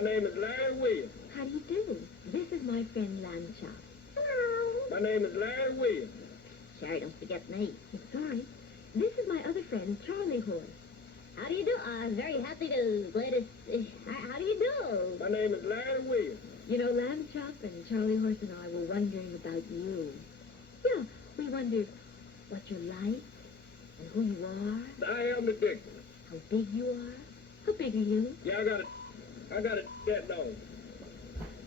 My name is Larry Williams. How do you do? This is my friend Lamb Chop. Hello. My name is Larry Williams. Sherry, don't forget me. I'm sorry. This is my other friend, Charlie Horse. How do you do? I'm very happy to... Glad to... How do you do? My name is Larry Williams. You know, Lamb Chop and Charlie Horse and I were wondering about you. Yeah, we wondered what you're like and who you are. I am the big one. How big you are. How big are you? Yeah, I got it that long.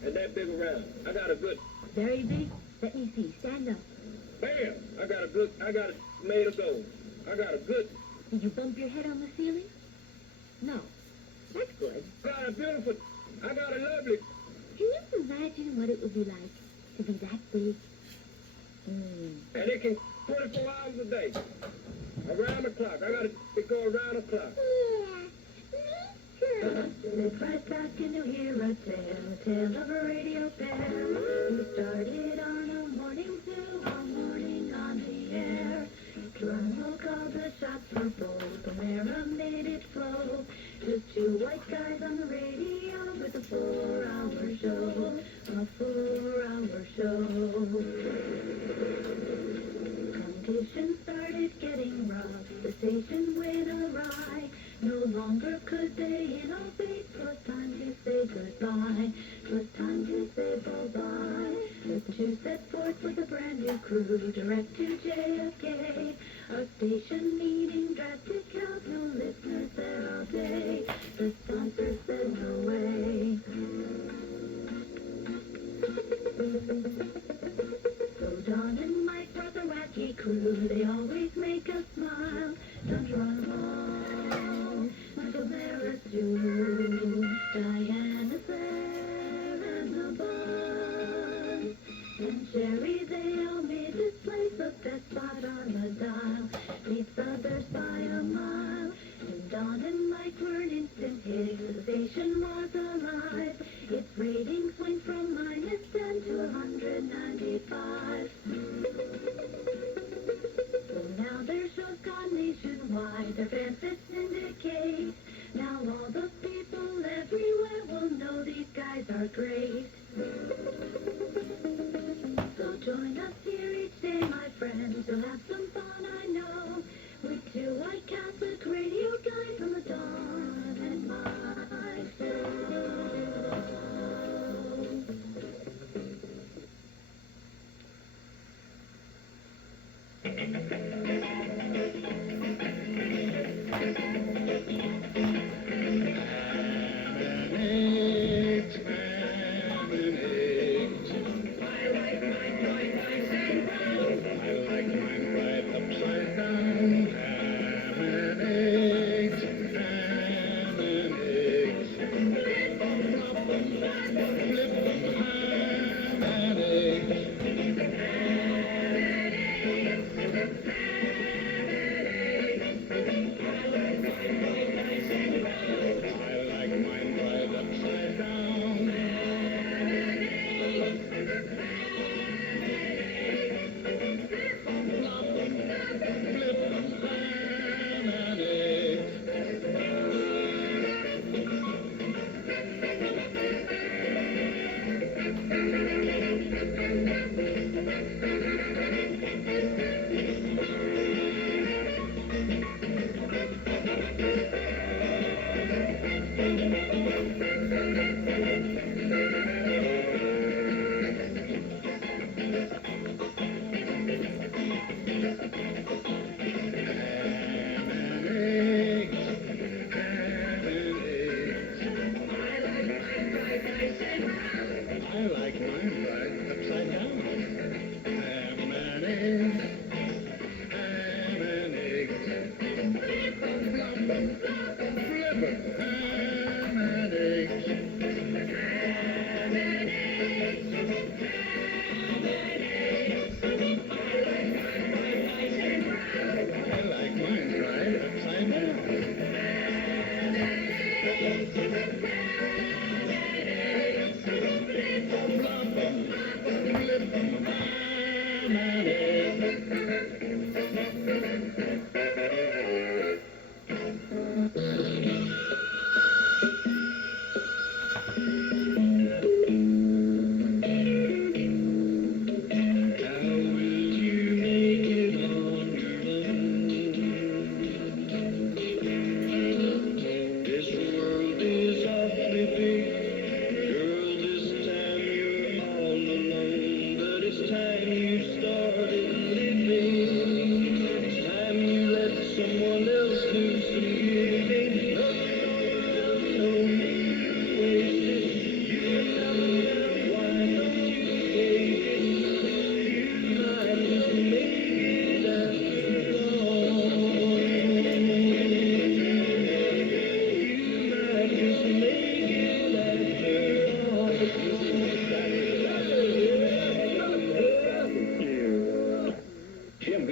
And that big around. I got a good... Very big? Let me see. Stand up. Bam! I got it made of gold. I got a good... Did you bump your head on the ceiling? No. That's good. I got a beautiful... I got a lovely... Can you imagine what it would be like to be that big? And it can 24 hours a day. Around the clock. I got it go around the clock. Live right back and you'll hear a tale of a radio bear who started on a morning zoo, one morning on the air. Drum will call the shots for bold, the mirror made it flow. Just two white guys on the radio with a 4-hour show, a 4-hour show. Conditions started getting rough, the station went awry. No longer could they innovate, 'twas time to say goodbye, 'twas time to say bye-bye. The two set forth with a brand new crew, direct to JFK. A station meeting drastic count, no listeners there all day. The sponsor said no way. So Don and Mike brought the wacky crew, they always make us smile. Don't run along, Michael Barrett too. Diana's there and the buzz. And Sherry, they all made this place the best spot on the dial. Beats others by a mile. And Don and Mike were an instant hit, the station was alive. Its ratings went from -10 to 195. So now their show's gone nationwide, their fans that syndicate. Now all the people everywhere will know these guys are great. So join us here each day, my friends, you'll have some fun, I know. With two white Catholic radio guys on the Dawn and Mike show.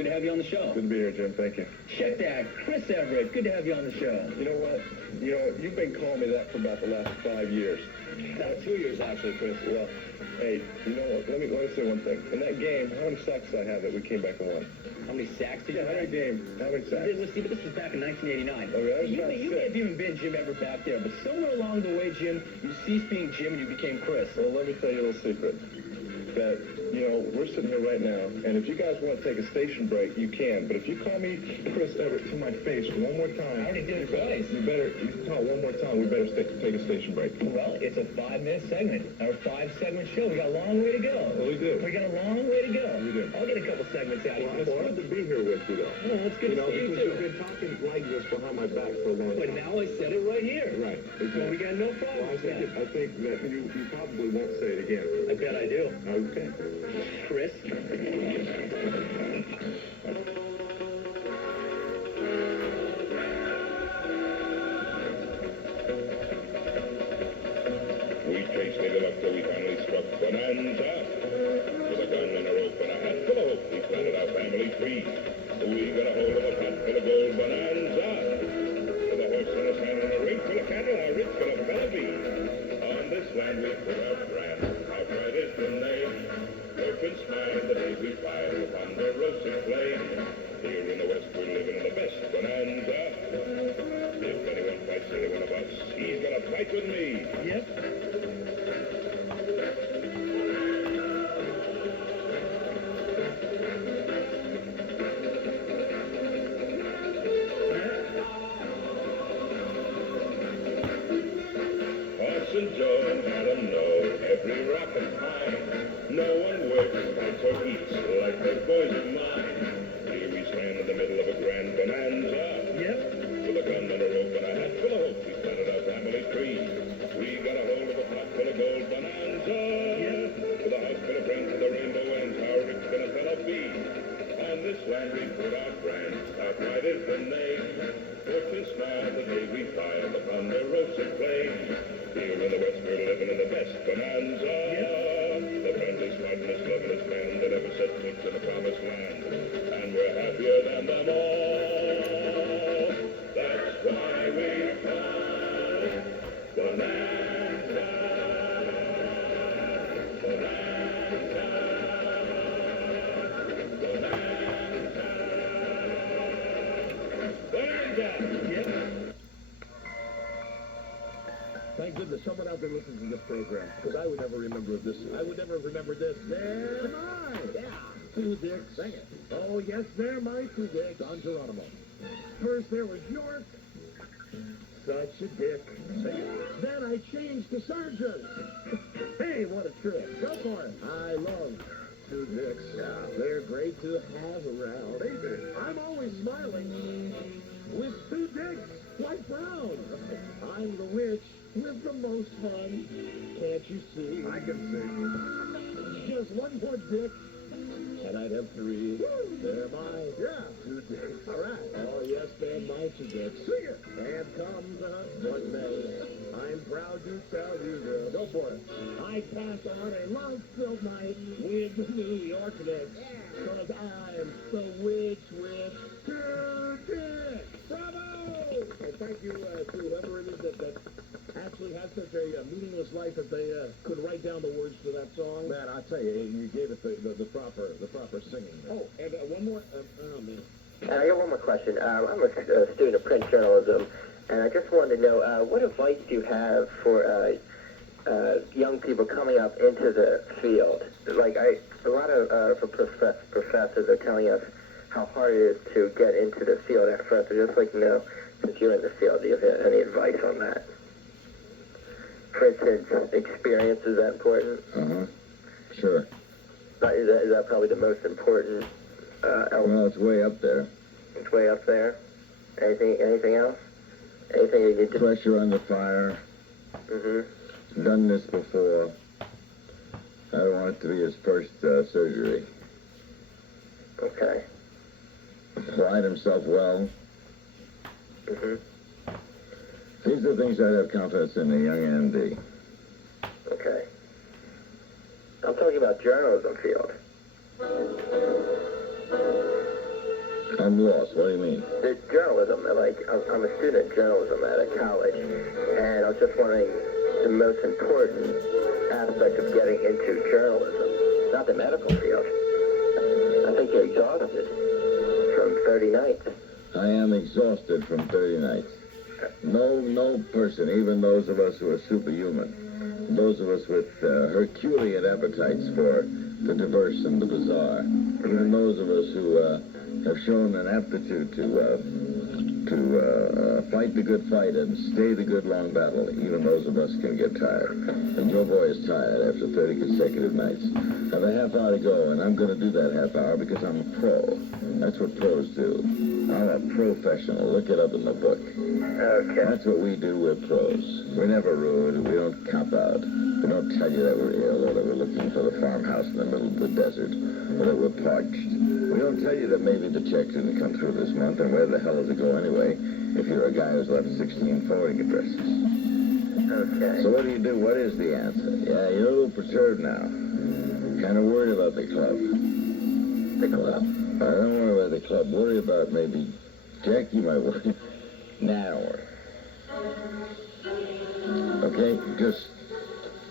Good to have you on the show. Good to be here, Jim. Thank you. Check that. Chris Everett. Good to have you on the show. You know what? You've been calling me that for about the last 5 years. 2 years, actually, Chris. Well, hey, you know what? Let me say one thing. In that game, how many sacks did I have that we came back and won? How many sacks did you How have? many games? How many sacks? See, but this is back in 1989. Oh, yeah, that was You about may six. have even been Jim Everett back there, but somewhere along the way, Jim, you ceased being Jim and you became Chris. Well, let me tell you a little secret. That, we're sitting here right now, and if you guys want to take a station break, you can. But if you call me Chris Everett to my face one more time... I already did it twice. You talk one more time, we better take a station break. Well, it's a 5-minute segment, or 5-segment show. We got a long way to go. Well, we do. We got a long way to go. We do. I'll get a couple segments out of Well, you. it's fun to be here with you, though. Oh, it's good to see you, because too. you've been talking like this behind my back for a long But time. now I said it right here. Right. So we got no Well, problem I with that. think that you probably won't say it again. I bet I do. Okay. Chris? We chased it up till we finally struck Bonanza. With a gun and a rope and a hat full of hope, we planted our family tree. We got a hold of a pot full of gold Bonanza. With a horse in his hand and a ring full of cattle, our rich gonna fella be. On this land we put our brand, our pride is the name. Hope and smile the day we fire upon the roasted flame. Here in the West we're living in the best Bonanza. If anyone fights any one of us, he's gonna fight with me. Yep. Parson Joe and Adam know every rock and pine. No one works, fights, or eats like those boys of mine. Here we stand in the middle of a grand bonanza. Yep. With a gun and a rope and a hat full of hope, we planted our family tree. We got a hold of a pot full of gold bonanza. With a house full of friends with a rainbow ends, how rich can a fella be? On this land we put our brand, our pride is the name. Hope and smile the day we fire upon the roasted flame. Here in the West we're living in the best bonanza. The friendliest, smartest, loveliest man that ever set foot in the promised land. And we're happier than them all. That's why we call it Bonanza. Bonanza. Bonanza. Bonanza. Thank goodness someone out there listens to this program, because I would never remember this. I would never remember this. They're mine. Yeah. Two dicks. Sing it. Oh, yes, they're my two dicks. Don Geronimo. First there was York. Such a dick. Sing it. Then I changed to Sergeant. Hey, what a trick. Go for it. I love two dicks. Yeah, they're great to have around. Baby, I'm always smiling. With two dicks, quite proud. I'm the witch with the most fun. Can't you see? I can see. Just one more dick, and I'd have three. They're my two dicks. All right. Oh, yes, they're my two dicks. Sing it. And come what may, I'm proud to tell you this. Go for it. I passed on a love-filled night with the New York Knicks. Because I'm the witch with two dicks. Bravo! And thank you to whoever it is that actually had such a meaningless life that they could write down the words to that song. Man, I'll tell you, you gave it the proper singing. Oh, and one more. Oh, man. I got one more question. I'm a student of print journalism, and I just wanted to know what advice do you have for young people coming up into the field? Like a lot of professors are telling us how hard it is to get into the field at first. I'd just like to know, since you're in the field, do you have any advice on that? For instance, experience, is that important? Sure. Is that probably the most important element? Well, it's way up there. It's way up there. Anything else? Anything you need to... Pressure on the fire. Mm-hmm. Done this before. I don't want it to be his first surgery. Okay. Applied himself well. Mm-hmm. These are things I'd have confidence in the young MD. Okay. I'm talking about journalism field. I'm lost. What do you mean? The journalism, like, I'm a student of journalism at a college, and I was just wondering the most important aspect of getting into journalism, not the medical field. I think you're exhausted from 30 nights. I am exhausted from 30 nights. No person, even those of us who are superhuman, those of us with Herculean appetites for the diverse and the bizarre, even those of us who have shown an aptitude to fight the good fight and stay the good long battle, even those of us can get tired. And your boy is tired after 30 consecutive nights. I have a half hour to go, and I'm going to do that half hour because I'm a pro. That's what pros do. I'm a professional. Look it up in the book. Okay. That's what we do. We're pros. We're never rude. We don't cop out. We don't tell you that we're ill or that we're looking for the farmhouse in the middle of the desert or that we're parched. We don't tell you that maybe the check didn't come through this month, and where the hell does it go anyway if you're a guy who's left 16 forwarding addresses. Okay. So what do you do? What is the answer? Yeah, you're a little perturbed now. Kind of worried about the club. The club? I don't worry about the club. Worry about maybe Jack, you might worry. Nah, don't worry. Okay? Just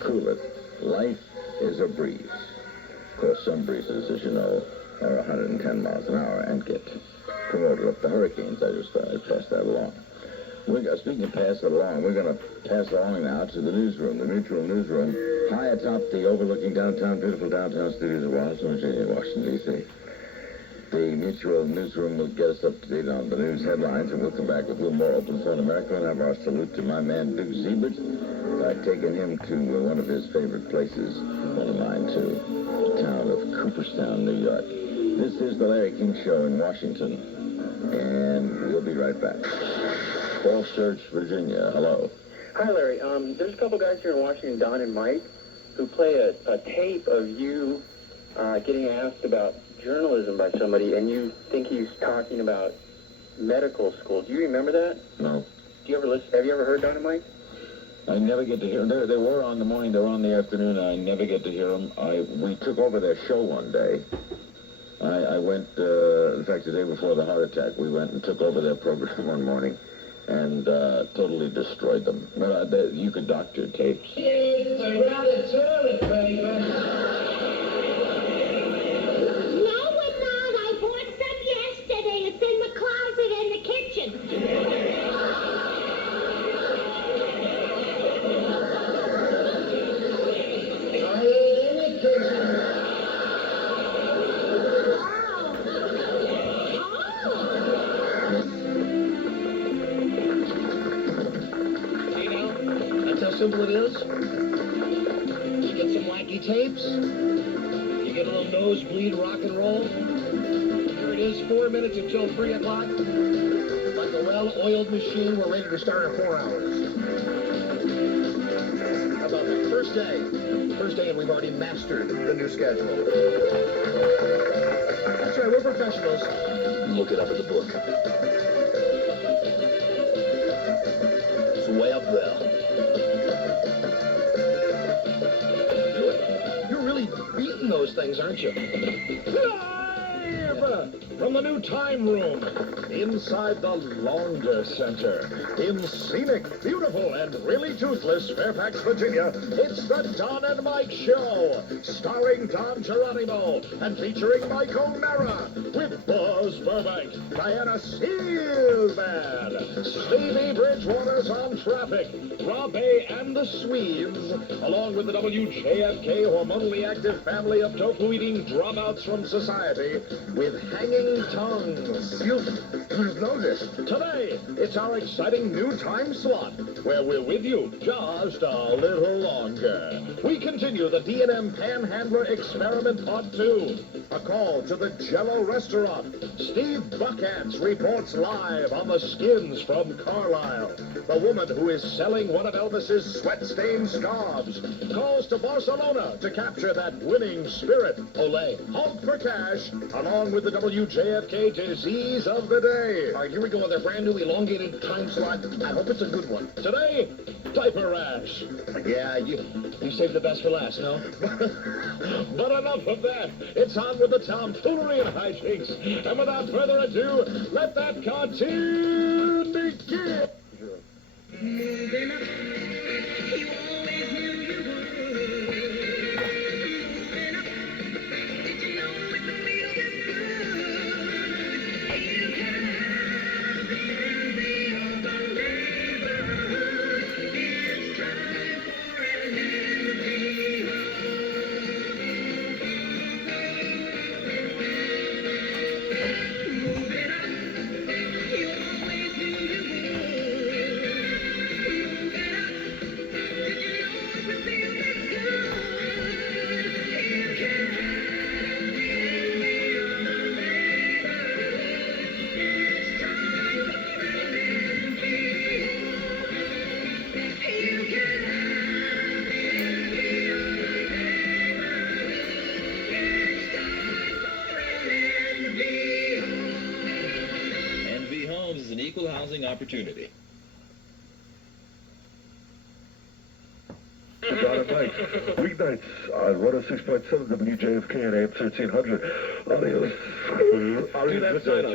cool it. Life is a breeze. Of course, some breezes, as you know, are 110 miles an hour and get promoted up the hurricanes. I just thought I'd pass that along. Speaking of pass it along, we're going to pass along now to the newsroom, the Mutual Newsroom, high atop the overlooking beautiful downtown studios of Washington, D.C. The Mutual Newsroom will get us up to date on the news headlines, and we'll come back with a little more Open Phone America and have our salute to my man, Duke Siebert. I've taken him to one of his favorite places, one of mine too, the town of Cooperstown, New York. This is the Larry King Show in Washington, and we'll be right back. Falls Church, Virginia. Hello. Hi, Larry. There's a couple guys here in Washington, Don and Mike, who play a tape of you getting asked about journalism by somebody, and you think he's talking about medical school. Do you remember that? No. Do you ever listen? Have you ever heard Don and Mike? I never get to hear them. They were on the morning, they were on the afternoon, and I never get to hear them. We took over their show one day. I went, in fact, the day before the heart attack, we went and took over their program one morning and totally destroyed them. But you could doctor tapes. It's a ratatouille, baby. No, we're not. I bought some yesterday. It's in the closet in the kitchen. I ain't in the kitchen. That's how simple it is. You get some wacky tapes. You get a little nosebleed rock and roll. Here it is, 4 minutes until 3 o'clock. Like a well-oiled machine, we're ready to start in 4 hours. How about that? First day, and we've already mastered the new schedule. That's right, we're professionals. Look it up in the book. It's way up there. You're really beating those things, aren't you? Live from the new time room, inside the Longer Center, in scenic, beautiful, and really toothless Fairfax, Virginia, it's the Don and Mike Show, starring Don Geronimo and featuring Mike O'Mara, with Buzz Burbank, Diana Seelman, Stevie Bridgewater's on traffic, Rob A. and the Swedes, along with the WJFK hormonally active family of tofu-eating dropouts from society, with hanging tongues. You've noticed. Today, it's our exciting new time slot, where we're with you just a little longer. We continue the D&M Panhandler Experiment Part 2. A call to the Jell-O restaurant. Steve Buckhands reports live on the skins from Carlisle. The woman who is selling one of Elvis's sweat-stained scarves calls to Barcelona to capture that winning spirit. Olay. Hulk for cash, along with the WJFK JFK to Z's of the day. All right, here we go with our brand new elongated time slot. I hope it's a good one. Today, diaper rash. Yeah, you saved the best for last, no? But enough of that. It's on with the tomfoolery and hijinks. And without further ado, let that cartoon begin. Moving up, you always knew you would. Moving up, did you know it will feel this good? You can have the envy of the neighborhood. It's time for an envy Moving up, you always knew you would. NV Homes is an equal housing opportunity. John and Mike, weeknights on 106.7 WJFK and AM 1300. Adios.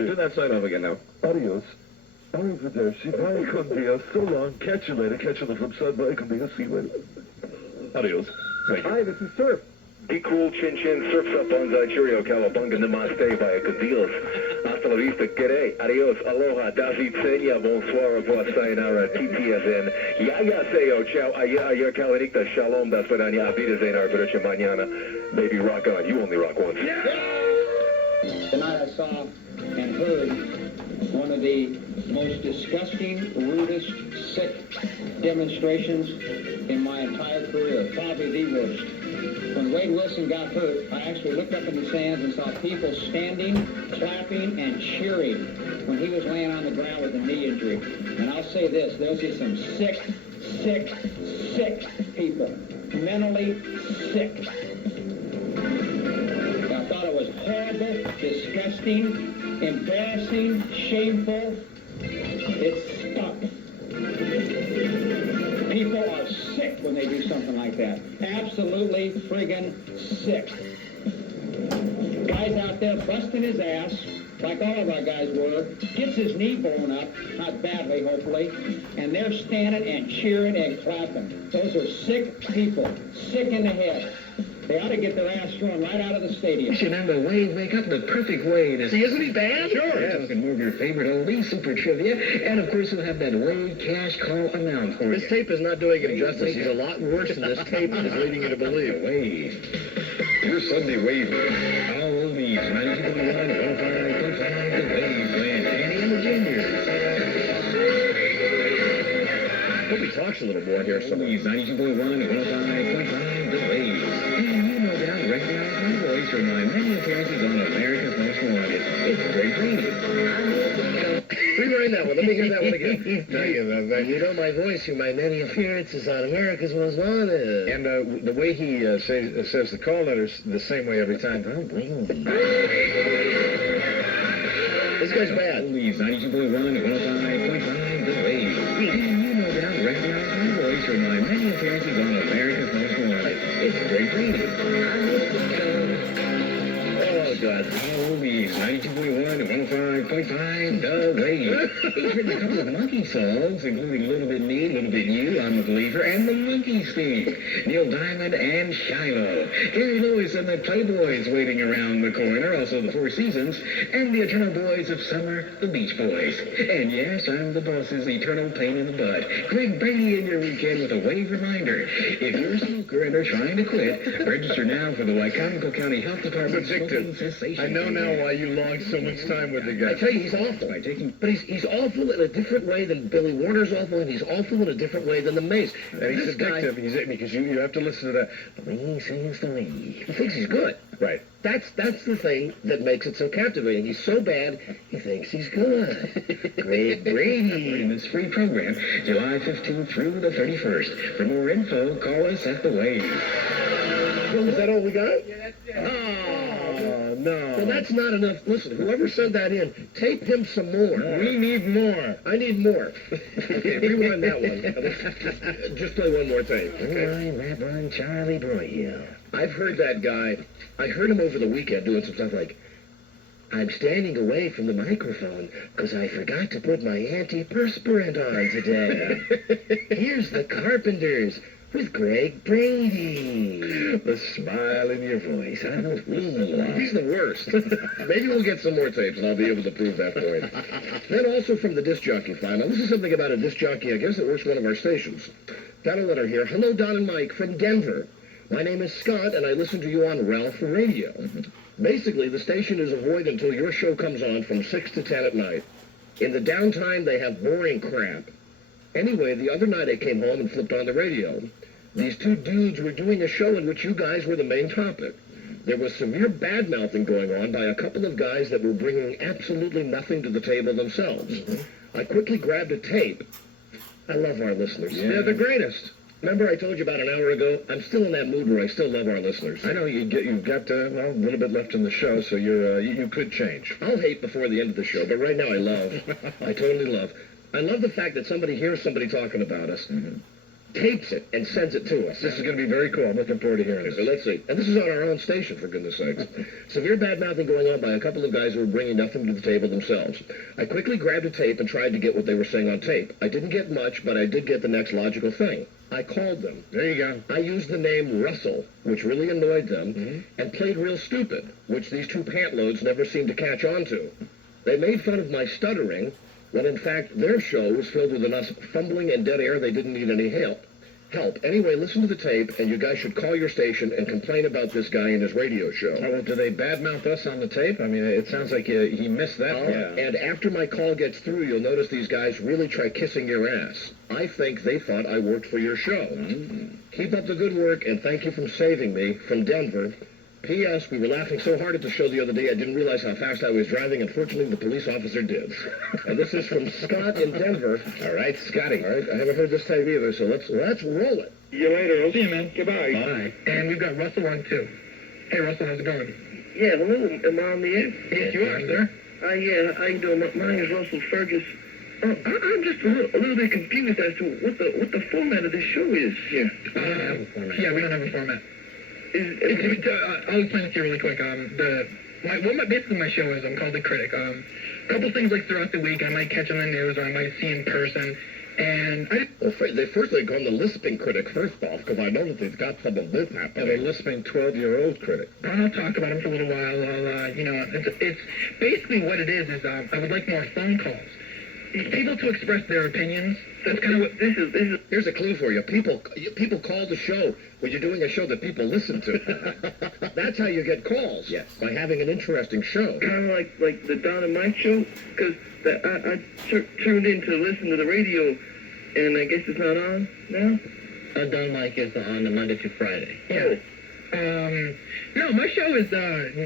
Do that sign off again now. Adios. Arrivederci. Bye con Dio. So long. Catch you later. Catch you on the flip side. Bye con Dio. See you later. Adios. Hi, this is Surf. Be cool, chin chin, surfs up, bonsai, cheerio, cowabunga, namaste, via cadios. Hasta la vista, g'day, adios, aloha, david, senya, bonsoir, revoir, sayonara, TTSN, ya, seyo, ciao, ayer, kalinigta, shalom, das vedanya, avidazena, arbitration, mañana. Baby, rock on. You only rock once. Tonight I saw and heard one of the most disgusting, rudest, sick demonstrations in my entire career, probably the worst. When Wade Wilson got hurt, I actually looked up in the stands and saw people standing, clapping, and cheering when he was laying on the ground with a knee injury. And I'll say this, those are some sick people. Mentally sick. I thought it was horrible, disgusting, embarrassing, shameful. It stunk. People are sick when they do something like that. Absolutely friggin' sick. Guy's out there busting his ass, like all of our guys were, gets his knee blown up, not badly, hopefully, and they're standing and cheering and clapping. Those are sick people, sick in the head. They ought to get their ass thrown right out of the stadium. You should have the Wade wake up the perfect way to... See, isn't he bad? Sure. Yeah, talking more of your favorite oldies, super trivia, and of course we'll have that Wade cash call announced for you. This tape is not doing him justice. He's a lot worse than this tape is leading you to believe. Wade. Your Sunday Wade. All oldies, 92.1, 105.5, the Wade playing Danny and the Juniors. Hope he talks a little more here. Oldies, 92.1, 105.5, the Wade. And you no doubt recognize my voice from my many appearances on America's Most Wanted. It's Greg Brady. Rewind that one. Let me hear that one again. You know my voice through my many appearances on America's Most Wanted. And the way he says the call letters the same way every time. This guy's bad. Oldies, 92.1, 105.5, the Wade. And you no doubt recognize my voice from my many appearances on America's Most Wanted. It's Greg Brady. Oh, God. Oldies, 92.1 and 105.5, the Wade. He's written a couple of monkey songs, including Little Bit Me, Little Bit You, I'm the Believer, and the Monkeys theme. Neil Diamond and Shiloh. Gary Lewis and the Playboys waiting around the corner, also the Four Seasons, and the Eternal Boys of Summer, the Beach Boys. And yes, I'm the boss's eternal pain in the butt. Greg Brady in your weekend with a Wade reminder. If you're a smoker and are trying to quit, register now for the Wycomico County Health Department Smoking Cessation. I know now why you logged so much time with the guy. I tell you, he's awful. But he's awful in a different way than Billy Warner's awful, and he's awful in a different way than the Mays. And he's addictive. Because you have to listen to that. He sings to me. He thinks he's good. Right. That's the thing that makes it so captivating. He's so bad, he thinks he's good. Greg Brady in this free program, July 15th through the 31st. For more info, call us at the Wade. Well, is that all we got? Oh, No. Well, that's not enough. Listen, whoever sent that in, tape him some more. We need more. I need more. Okay, rewind that one. Just play one more tape. Okay. Reverend Charlie Broyhill. I've heard that guy. I heard him over the weekend doing some stuff like, I'm standing away from the microphone because I forgot to put my antiperspirant on today. Here's the Carpenters with Greg Brady. The smile in your voice. I don't mean. He's the worst. Maybe we'll get some more tapes and I'll be able to prove that point. Then also from the disc jockey file. Now this is something about a disc jockey, I guess, that works one of our stations. Got a letter here. Hello, Don and Mike from Denver. My name is Scott and I listen to you on Ralph Radio. Basically, the station is a void until your show comes on from 6 to 10 at night. In the downtime, they have boring crap. Anyway, the other night I came home and flipped on the radio. These two dudes were doing a show in which you guys were the main topic. There was severe bad-mouthing going on by a couple of guys that were bringing absolutely nothing to the table themselves. I quickly grabbed a tape. I love our listeners. Yeah. They're the greatest. Remember I told you about an hour ago? I'm still in that mood where I still love our listeners. I know you've got well, a little bit left in the show, so you could change. I'll hate before the end of the show, but right now I love. I totally love. I love the fact that somebody hears somebody talking about us, tapes it, and sends it to us. This is going to be very cool. I'm looking forward to hearing So this. let's see. And this is on our own station, for goodness sakes. Severe bad-mouthing going on by a couple of guys who were bringing nothing to the table themselves. I quickly grabbed a tape and tried to get what they were saying on tape. I didn't get much, but I did get the next logical thing. I called them. There you go. I used the name Russell, which really annoyed them, and played real stupid, which these two pantloads never seemed to catch on to. They made fun of my stuttering, when in fact their show was filled with enough fumbling and dead air they didn't need any help. Anyway, listen to the tape, and you guys should call your station and complain about this guy and his radio show. Oh, well, do they badmouth us on the tape? I mean, it sounds like he missed that part. And after my call gets through, you'll notice these guys really try kissing your ass. I think they thought I worked for your show. Keep up the good work, and thank you for saving me from Denver. P.S. We were laughing so hard at the show the other day, I didn't realize how fast I was driving, and fortunately the police officer did. And this is from Scott in Denver. All right, Scotty. All right, I haven't heard this tape either, so let's roll it. See you later. See you, man. Goodbye. Bye. And we've got Russell on, too. Hey, Russell, how's it going? Yeah, hello. Am I on the air? Yes, you are, sir. Yeah, how you doing? My name is Russell Fergus. I'm just a little bit confused as to what the format of this show is here. Yeah, we don't have a format. I'll explain it to you really quick. Basically my show is, I'm called The Critic. A couple things like throughout the week I might catch on the news or I might see in person. And They call him the lisping critic first off, because I know that they've got some of this happening. And a lisping 12-year-old critic. I'll talk about him for a little while. It's basically what it is I would like more phone calls. People to express their opinions. That's kind of what this is. Here's a clue for you. People call the show when you're doing a show that people listen to. That's how you get calls. Yes. By having an interesting show. Kind of like the Don and Mike show, because I tuned in to listen to the radio, and I guess it's not on now? Don Mike is on the Monday through Friday. Yeah. No, my show is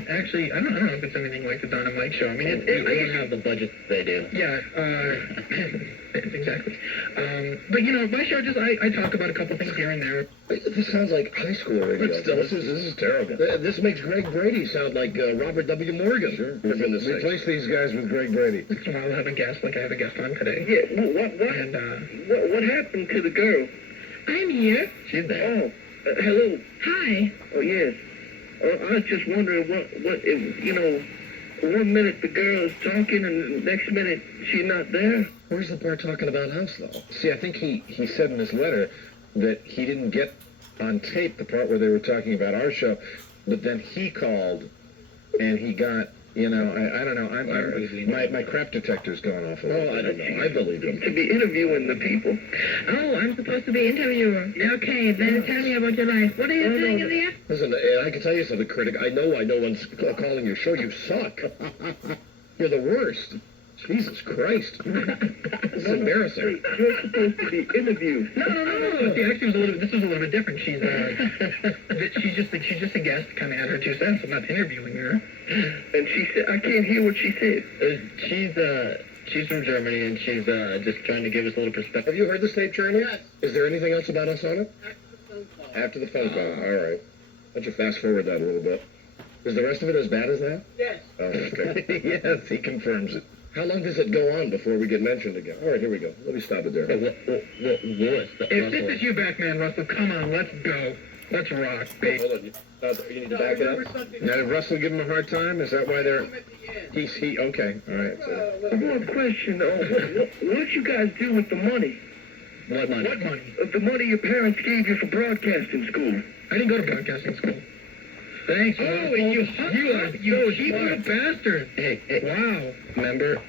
actually I don't know if it's anything like the Don and Mike show. I mean, we don't have the budget they do. Yeah, exactly. But my show I talk about a couple things here and there. This sounds like high school radio. But still, this is terrible. This makes Greg Brady sound like Robert W. Morgan. Sure. For goodness sake. Replace these guys with Greg Brady. Once in a while, I'll have a guest, like I have a guest on today. Yeah. Well, what happened to the girl? I'm here. She's there. Oh, hello. Hi. Oh yes. I was just wondering what if, 1 minute the girl is talking and the next minute she's not there. Where's the part talking about us, though? See, I think he said in his letter that he didn't get on tape the part where they were talking about our show, but then he called and he got, I don't know, my crap detector's going off a little. Oh, I don't know. I believe him. To be interviewing the people. Oh, I'm supposed to be interviewer. Okay, then tell me about your life. What are you doing in the air? Listen, I can tell you something, critic. I know one's calling your show. You suck. You're the worst. Jesus Christ. This is embarrassing. You're supposed to be interviewed. No. See, actually, this was a little bit different. She's just a guest, kind of add her 2 cents. I'm not interviewing her. And she said, I can't hear what she said. She's from Germany, and she's just trying to give us a little perspective. Have you heard this tape, Charlie? Yes. Is there anything else about us on it? After the phone call. All right. Why don't you fast forward that a little bit? Is the rest of it as bad as that? Yes. Oh, okay. Yes, he confirms it. How long does it go on before we get mentioned again? All right, here we go. Let me stop it there. If this is you, Batman Russell, come on, let's go. Let's rock, baby. Hold on. You need to back it up. Now, did Russell give him a hard time? Is that why they're... Okay, all right. So. One more question. What you guys do with the money? What money? What money? The money your parents gave you for broadcasting school. I didn't go to broadcasting school. Thanks, Oh, Russell. You cheap little bastard. Hey, Wow. remember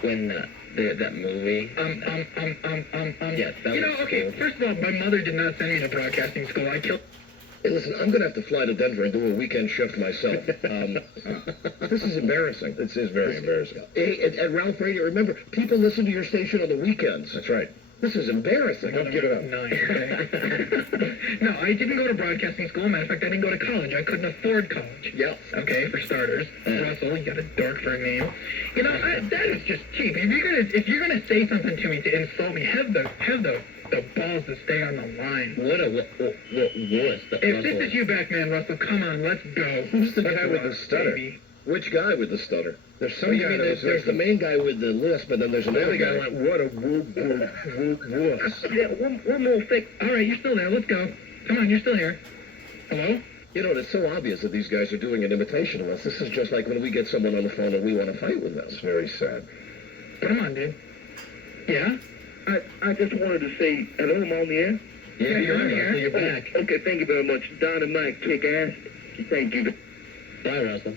when that movie? Yes, that You know, was okay, cool. first of all, my mother did not send me to broadcasting school. I killed... Hey, listen, I'm going to have to fly to Denver and do a weekend shift myself. This is embarrassing. This is very embarrassing. Hey, at Ralph Radio, remember, people listen to your station on the weekends. That's right. This is embarrassing. Don't give it up. Nine, okay? No, I didn't go to broadcasting school. Matter of fact, I didn't go to college. I couldn't afford college. Yeah. Okay, for starters. Russell, you got a dork for a name. You know, that is just cheap. If you're gonna say something to me to insult me, have the balls to stay on the line. What wuss. If this is you, Batman Russell, come on, let's go. Who's the Let's guy with the rock, stutter? baby. Which guy with the stutter? There's some Oh, you guy mean that was there's the main guy with the lisp, and then there's The another other guy guy. went, what a wuss. Yeah, one more thing. All right, you're still there. Let's go. Come on, you're still here. Hello? You know, it's so obvious that these guys are doing an imitation of us. This is just like when we get someone on the phone and we want to fight with them. It's very sad. Come on, dude. Yeah? I just wanted to say hello, I'm on the air. Yeah, you're on here. You're back. Okay, thank you very much. Don and Mike kick ass. Thank you. Bye, Russell.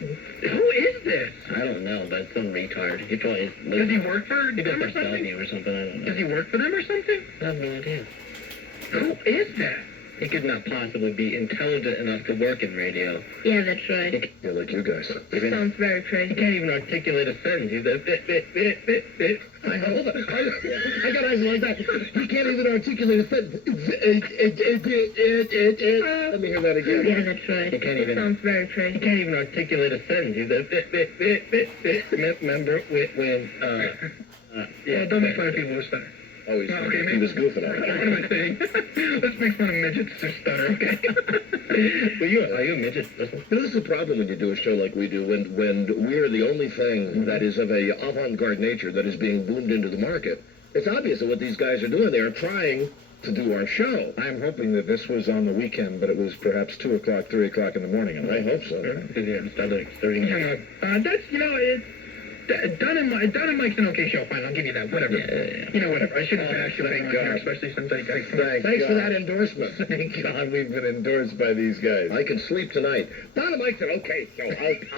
Who is this? I don't know, but some retard. He probably... Does he work for He them or does like something? Bellevue or something, I don't know. Does he work for them or something? I have no idea. Who is that? He could not possibly be intelligent enough to work in radio. Yeah, that's right. Yeah, like you guys. Sounds very He crazy. can't even articulate a sentence. He's hold on. I got eyes like that. He can't even articulate a sentence. Let me hear that again. Yeah, that's right. He can't even... Sounds very He crazy. can't even articulate a sentence. He's remember when Yeah, don't make fun of people who stutter. Oh, he was goofing on What it. am I saying? Let's make fun of midgets who stutter, okay? Are you a midget? You know, this is the problem when you do a show like we do, when we're the only thing that is of a avant-garde nature that is being boomed into the market. It's obvious that what these guys are doing, they are trying to do our show. I'm hoping that this was on the weekend, but it was perhaps 2 o'clock, 3 o'clock in the morning. I hope so. Because you started starting... That's, you know, Don and Mike's an okay show. Fine, I'll give you that. Whatever. Yeah. You know, whatever. I shouldn't bash you thank on here, God. especially since I Thanks for that endorsement. Thank God we've been endorsed by these guys. I can sleep tonight. Don and Mike said, okay, so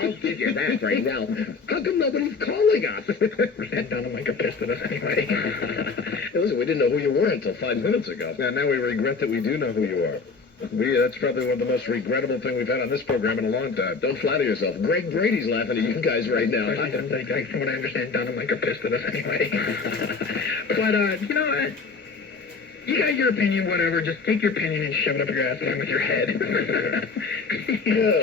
I'll give you that right now. How come nobody's calling us? Don and Mike are pissed at us anyway. Hey, listen, we didn't know who you were until 5 minutes ago. Now we regret that we do know who you are. That's probably one of the most regrettable things we've had on this program in a long time. Don't flatter yourself. Greg Brady's laughing at you guys right now. From what I understand, Don and Mike are pissed at us anyway. But, you know what? You got your opinion, whatever. Just take your opinion and shove it up your ass along with your head.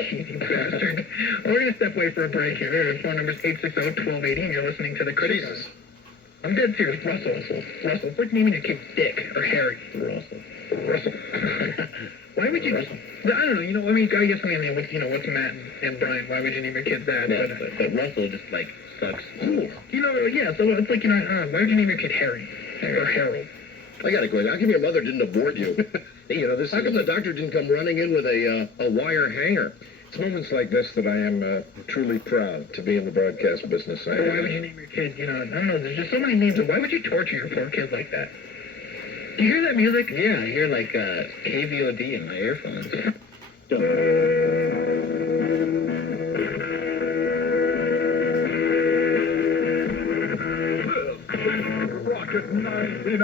Cheesy bastard. We're going to step away for a break here. Phone number's 860-1280, and you're listening to The Critical. I'm dead serious. Russell. What's naming your kid Dick or Harry? Russell. Why would you... I don't know. You know, I mean, I guess what's Matt and Brian? Why would you name your kids that? But Russell just, like, sucks. You know, yeah, so it's like, you know, why would you name your kid Harry? Or Harold? I got a question. How come your mother didn't abort you? You know, How come the doctor didn't come running in with a wire hanger? It's moments like this that I am truly proud to be in the broadcast business. So why would you name your kid, you know, I don't know, there's just so many names. Why would you torture your poor kids like that? Do you hear that music? Yeah, I hear like KVOD in my earphones. Rocket 99,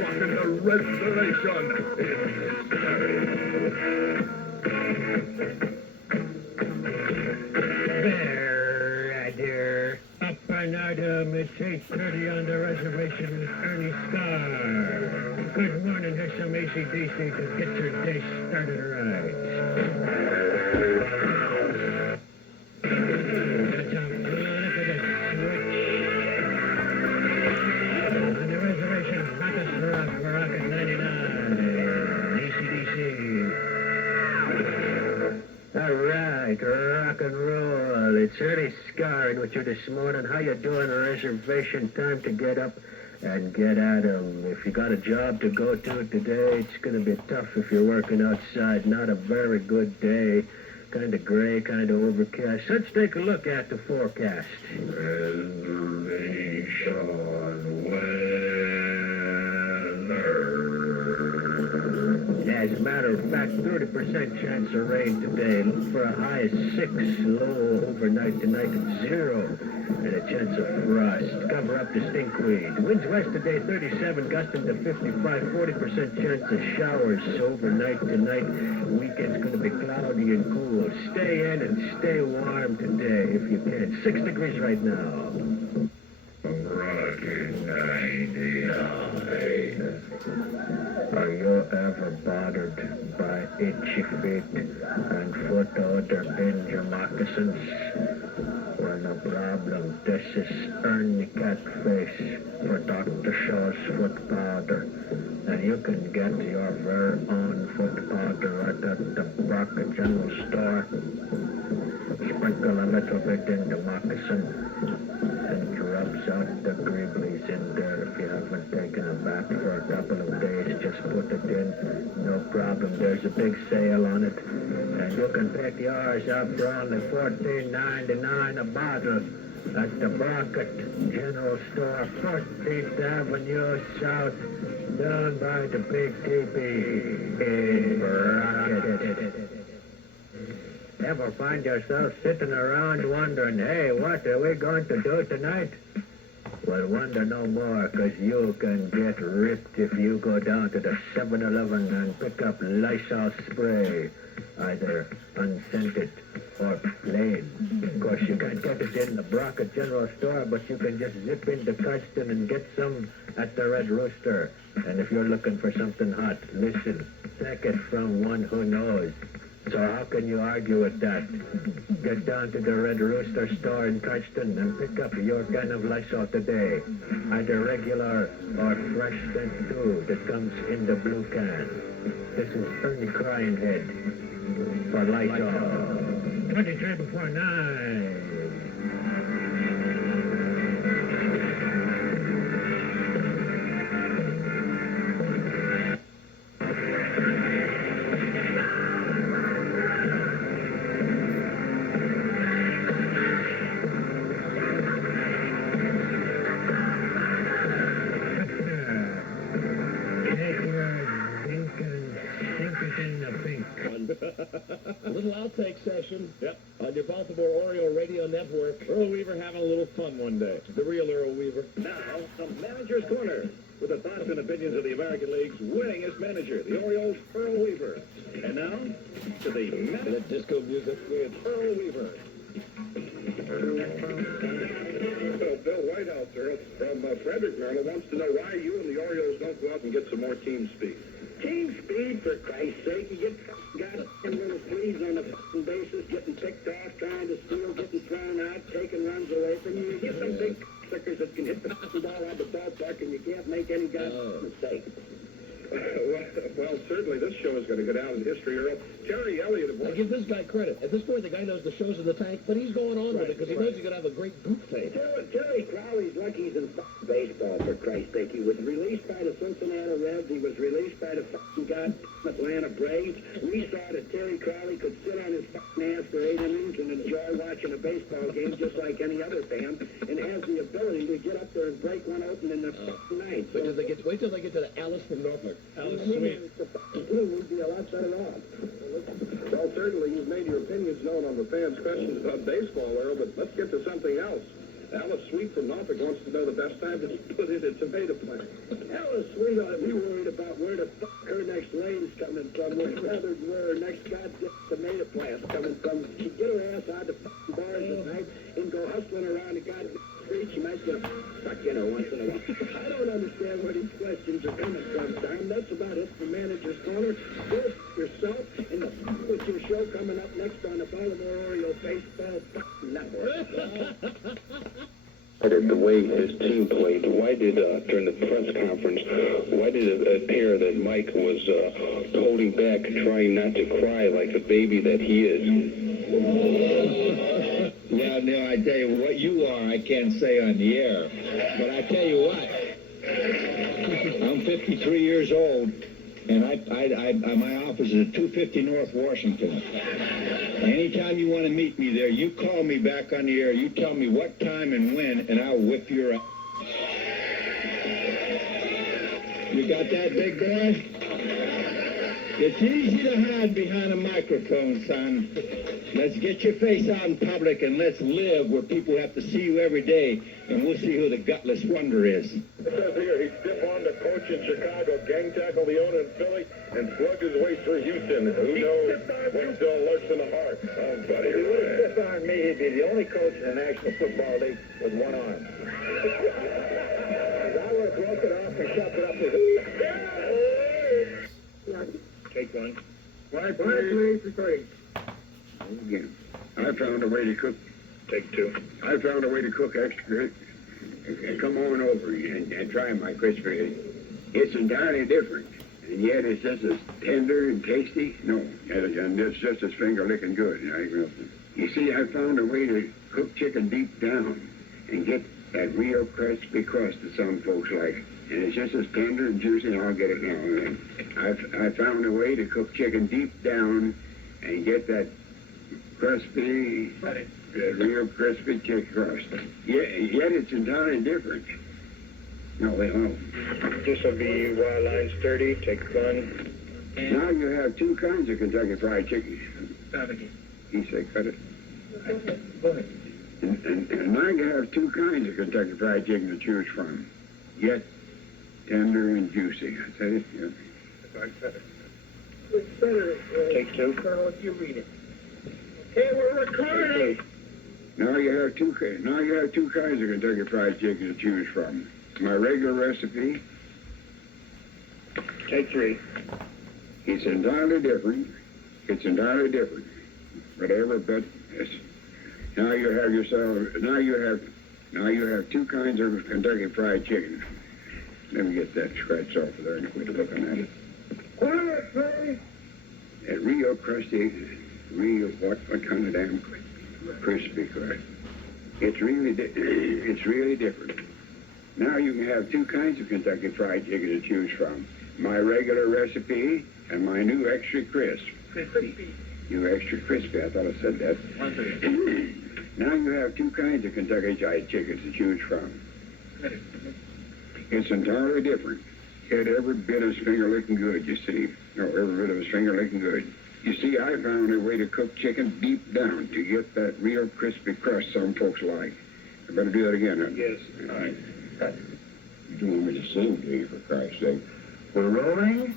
rocking the reservation. There. Up and Adam, it's 8:30 on the reservation with Ernie Starr. Good morning, here's some AC/DC to get your day started right. Look at the switch. On the reservation, Marcus Rock, Rocket 99. AC/DC. nice scarring with you this morning. How you doing? Reservation time to get up and get at 'em. If you got a job to go to today, it's going to be tough if you're working outside. Not a very good day. Kind of gray, kind of overcast. Let's take a look at the forecast. Reservation weather. As a matter of fact, 30% chance of rain today. Look for a high of 6, low overnight tonight at 0, and a chance of frost. Cover up the stinkweed. Winds west today, 37, gusting to 55, 40% chance of showers overnight tonight. Weekend's going to be cloudy and cool. Stay in and stay warm today if you can. 6 degrees right now. Rocky 99. Are you ever bothered by itchy feet and foot odor in your moccasins? Well, no problem. This is Ernie Catface for Dr. Shaw's Foot Powder. And you can get your very own foot powder right at the Broca General Store. Sprinkle a little bit in the moccasin and rubs out the greeblies in there. If you haven't taken a bath for a couple of days, just put it in. No problem. There's a big sale on it. And you can pick yours up for only $14.99 a bottle at the Brockett General Store, 14th Avenue South, down by the big teepee in Brockett. Ever find yourself sitting around wondering, hey, what are we going to do tonight? Well, wonder no more, because you can get ripped if you go down to the 7-Eleven and pick up Lysol spray, either unscented or plain. Of course, you can't get it in the Brockett General Store, but you can just zip into Custom and get some at the Red Rooster. And if you're looking for something hot, listen, take it from one who knows. So how can you argue with that? Get down to the Red Rooster store in Cardston and pick up your can of Lysol today. Either regular or fresh scent too that comes in the blue can. This is Ernie Cryinghead for Lysol. 23 before 9. A little outtake session. Yep. On your Baltimore Oriole Radio Network. Earl Weaver having a little fun one day. The real Earl Weaver. Now, the Manager's Corner, with the thoughts and opinions of the American League's winningest manager, the Orioles' Earl Weaver. And now, to the Minute disco music with Earl Weaver. Bill Whitehouse, Earl, from Frederick, Maryland, wants to know why you and the Orioles don't go out and get some more team speed. Team speed, for Christ's sake. You get goddamn little fleas on the fucking bases, getting picked off, trying to steal, getting thrown out, taking runs away from you. You get some big suckers that can hit the fucking ball out of the ballpark, and you can't make any goddamn mistake. Well, certainly this show is going to go down in history, Earl. Terry Elliott of I give this guy credit. At this point, the guy knows the show's in the tank, but he's going on with it because he knows he's going to have a great goof tape. Terry Crowley's lucky he's in baseball, for Christ's sake. He was released by the Cincinnati Reds. He was released by the fucking goddamn Atlanta Braves. We saw that Terry Crowley could sit on his fucking ass for 8 innings and enjoy watching a baseball game just like any other fan, and has the ability to get up there and break one open in the fucking ninth. Wait till they get to the Alice from Norfolk. Alice Sweet. The fucking team would be a lot better off. Well, certainly you've made your opinions known on the fans' questions about baseball, Earl, but let's get to something else. Alice Sweet from Norfolk wants to know the best time to put in a tomato plant. Alice Sweet ought to be worried about where the fuck her next lane's coming from, rather than where her next goddamn tomato plant's coming from. She'd get her ass out of the fucking bars at night and go hustling around the goddamn street. She might get a suck in her once in a while. I don't understand where these questions are coming from, Tom. That's about it for Manager's Corner. Go yourself and the fuck with your show coming up next on the Baltimore Oriole Baseball fucking Network. The way his team played, why did, during the press conference, why did it appear that Mike was holding back, trying not to cry like the baby that he is? Well, Neil, I tell you, what you are, I can't say on the air. But I tell you what, I'm 53 years old, and my office is at 250 North Washington. Anytime you want to meet me there, you call me back on the air. You tell me what time and when, and I'll whip your ass. You got that, big boy? It's easy to hide behind a microphone, son. Let's get your face out in public and let's live where people have to see you every day, and we'll see who the gutless wonder is. It says here he stiff-armed a coach in Chicago, gang tackled the owner in Philly, and slugged his way through Houston. Who knows what still lurks in the heart of Buddy If he would have Ryan. stiff-armed me, he'd be the only coach in the National Football League with one arm. I would have broke it off and shoved it up his... Take one. Why, please, please. Again, I found a way to cook. Take two. I found a way to cook extra. Come on over and try my crispy. It's entirely different, and yet it's just as tender and tasty. No, and it's just as finger-licking good. You see, I found a way to cook chicken deep down and get that real crispy crust that some folks like. And it's just as tender and juicy, and I'll get it now. I found a way to cook chicken deep down and get that crispy, that real crispy chicken crust. Yet it's entirely different. No, wait, hold on. This will be wild line sturdy. Take one. Now you have two kinds of Kentucky Fried Chicken. He said, cut it. Go ahead. And now you have two kinds of Kentucky Fried Chicken to choose from. Yet tender and juicy. I said it. Yeah. It's better, Take two. Carl, if you read it. Hey, we're recording! Now you have two kinds of Kentucky Fried Chicken to choose from. My regular recipe. Take three. It's entirely different. It's entirely different. Whatever, but yes. Now you have yourself. Now you have two kinds of Kentucky Fried Chicken. Let me get that scratch off of there and quit looking at it. Quiet, please! That real crusty, real what kind of damn crispy crust. It's really different. Now you can have two kinds of Kentucky Fried Chicken to choose from. My regular recipe and my new extra crisp. Crispy. New extra crispy. I thought I said that. Now you have two kinds of Kentucky Fried Chicken to choose from. It's entirely different. Yet every bit is finger-licking good, you see. No, every bit of it's finger-licking good. You see, I found a way to cook chicken deep down to get that real crispy crust some folks like. I better do that again, huh? Yes. All right. You don't want me to sing to you, for Christ's sake. We're rolling.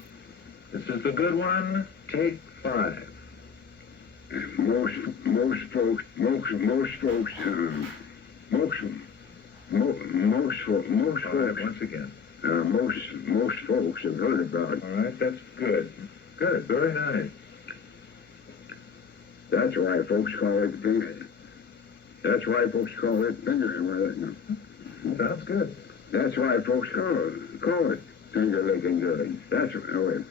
This is the good one. Take 5. Most folks, Once again. most folks have heard about. All right, that's good. Good, very nice. That's why folks call it finger. That's why folks call it finger. Sounds good. That's why folks call it finger licking good. That's why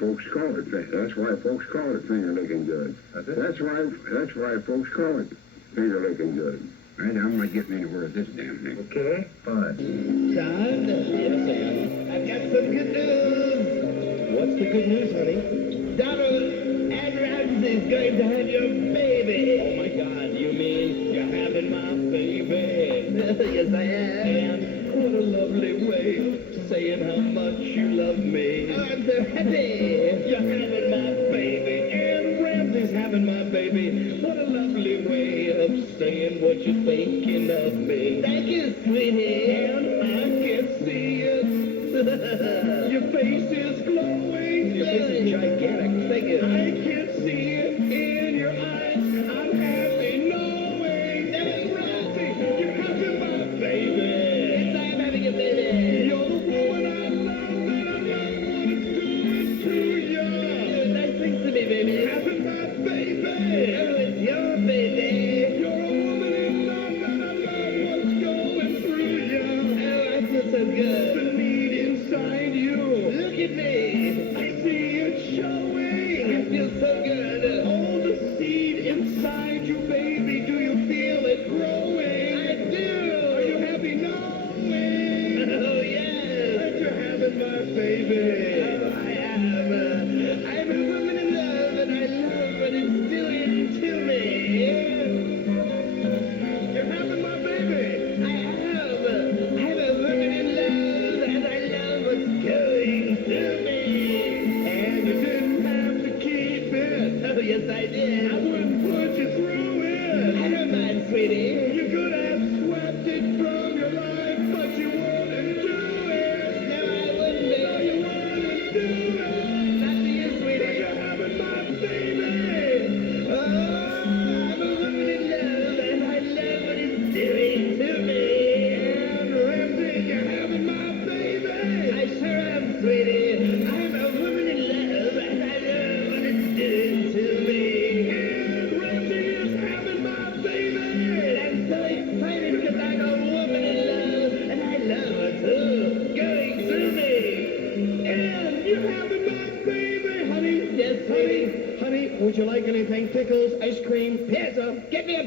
folks call it. That's why folks call it finger licking good. That's why folks call it finger licking good. Right, I'm not getting anywhere with this damn thing. Okay, fine. Son? Yes, sir. I've got some good news. What's the good news, honey? Donald, Ann Ramsey's going to have your baby. Oh, my God. You mean you're having my baby? Yes, I am. And what a lovely way of saying how much you love me. I'm so happy. You're having my baby. Ann Ramsey's having my baby. What a lovely way of saying what you're thinking of me. Thank you, sweetie. And I can see it. Your face is glowing. Your face is gigantic. Thank you. I can see it in your eyes. I'm happy knowing that Ramsey, you're having my baby. Yes, I'm having a baby. You're the woman I love, and I love what it's doing to you. Nice things to me, baby. Having my baby. Oh, it's your baby. You're a woman in love, and I love what's going through you. Oh, I feel so good. The need inside you. Look at me.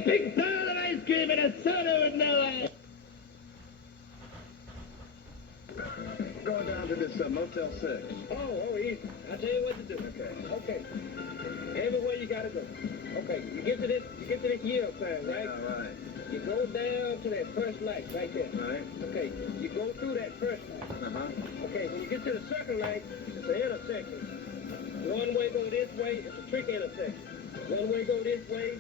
big pile of ice cream and a soda with no ice. Going down to this Motel 6. Oh, easy. I'll tell you what to do. Okay. Everywhere you gotta go. Okay, you get to this yield sign, right? All right. You go down to that first light right there. Right. Okay, you go through that first light. Uh-huh. Okay, when you get to the second light, it's an intersection. One way go this way, it's a trick intersection. One way go this way,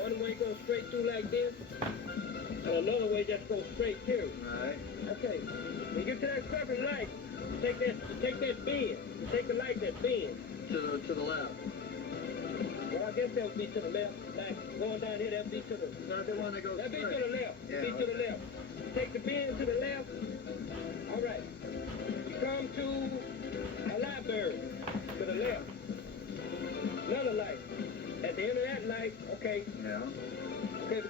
one way go straight through like this, and another way just go straight through. Right. Okay, when you get to that second light, you take that bend. You take the light that bend. To the left. Well, I guess that would be to the left. Like going down here, that would be to the... Not the one that goes That'd be to straight. the left. Yeah, Be to the left. Take the bend to the left. All right. You come to a library to the left. Another light. At the end of that light, okay. Yeah. Okay,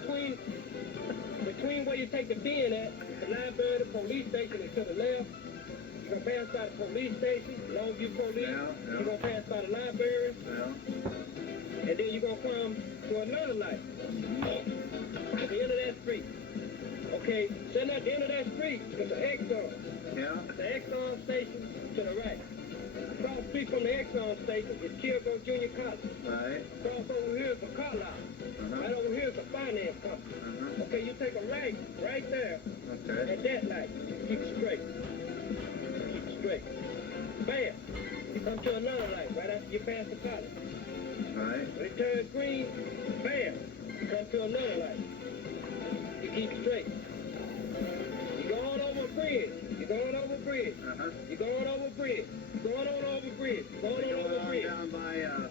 between where you take the bend at, the library, the police station is to the left. You're going to pass by the police station, Longview Police. Yeah. You're going to pass by the library. Yeah. And then you're going to come to another light. At the end of that street. Okay, then at the end of that street, there's an Exxon. Yeah. The Exxon station to the right. Across the street from the Exxon station is Kilgore Junior College. Right. Across over here is the car lot. Right over here is the finance company. Okay, you take a right there. Okay. At that light. Keep it straight. Keep it straight. Bam. You come to another light right after you pass the college. Right. When it turns green, bam. You come to another light. You keep straight. You go on over a bridge. You going over a bridge. Uh-huh. You going over a bridge. Going on over a bridge. Going on over a bridge. Down by,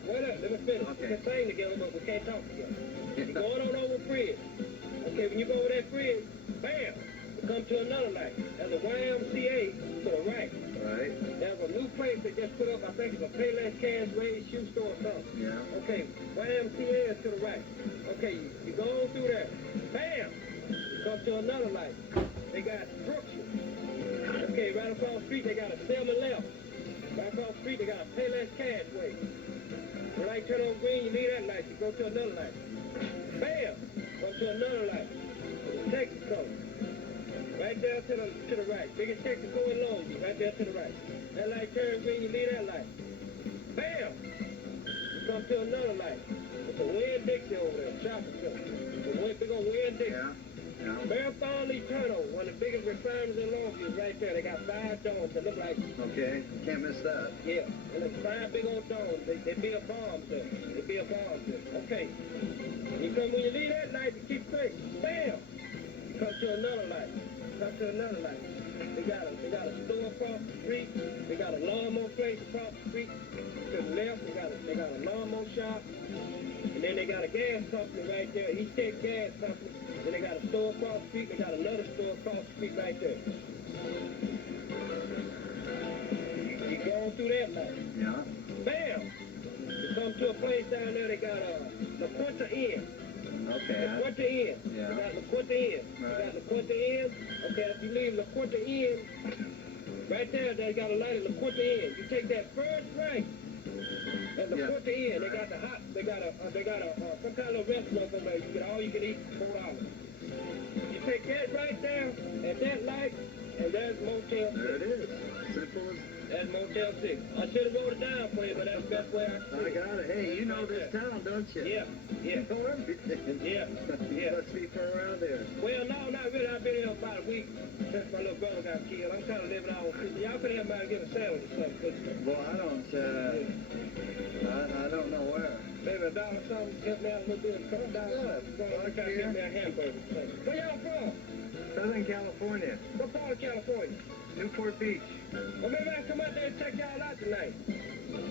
Wait up, let me finish. Okay. We can sing together, but we can't talk together. You're going on over a bridge. Okay, when you go over that bridge, bam, you come to another light. There's a YMCA to the right. Right. There's a new place they just put up, I think it's a Payless Cash Raised Shoe Store or something. Yeah. Okay, YMCA is to the right. Okay, you go on through there. Bam! You come to another light. They got Brookshire. Okay, right across the street, they got a 7-Eleven. Right across the street, they got a Payless Cash Way. When light turn on green, you leave that light, you go to another light. Bam! Come to another light. Texas Code. Right there to the right. Biggest Texas go in Longview, right there to the right. That light turns green, you leave that light. Bam! You come to another light. It's a Winn-Dixie over there, shopping center. Big old Winn-Dixie. Yeah. Yeah. Marathon Eternal, one of the biggest refineries in Longview, right there. They got 5 domes that look like... Okay. Can't miss that. Yeah, and there's 5 big old domes. They build bombs there. They build bombs there. Okay. When you leave that light, you keep straight. Bam! You come to another light. Come to another light. They got a store across the street. They got a lawnmower place across the street. To the left, they got a lawnmower shop. And then they got a gas company right there, East Texas Gas Company. Then they got a store across the street. They got another store across the street right there. You go through that light. Yeah. Bam! You come to a place down there, they got La Quinta Inn. Okay. La Quinta Inn. Yeah. You got La Quinta Inn. Right. You got La Quinta Inn. Okay, if you leave La Quinta Inn, right there, they got a light at La Quinta Inn. You take that first right at La Quinta Inn. They got they got some kind of restaurant over there. You get all you can eat for $4. You take that right there at that light, and there's Motel 6. There it is. Simple as... That's Motel 6. I should have wrote it down for you, but that's the best way I could. I got it. Hey, you know this town, don't you? Yeah, yeah. You know everything. Yeah, You yeah. must be from around there. Well, no, not really. I've been here about a week since my little brother got killed. I'm kind of living out with people. Y'all could have everybody get a sandwich or something, couldn't you? Well, I don't know where. Maybe $1 something, help me out a little bit. $1. I'm trying to get me a hamburger. Where y'all from? Southern California. What part of California? Newport Beach. Well, maybe I come out there and check y'all out tonight.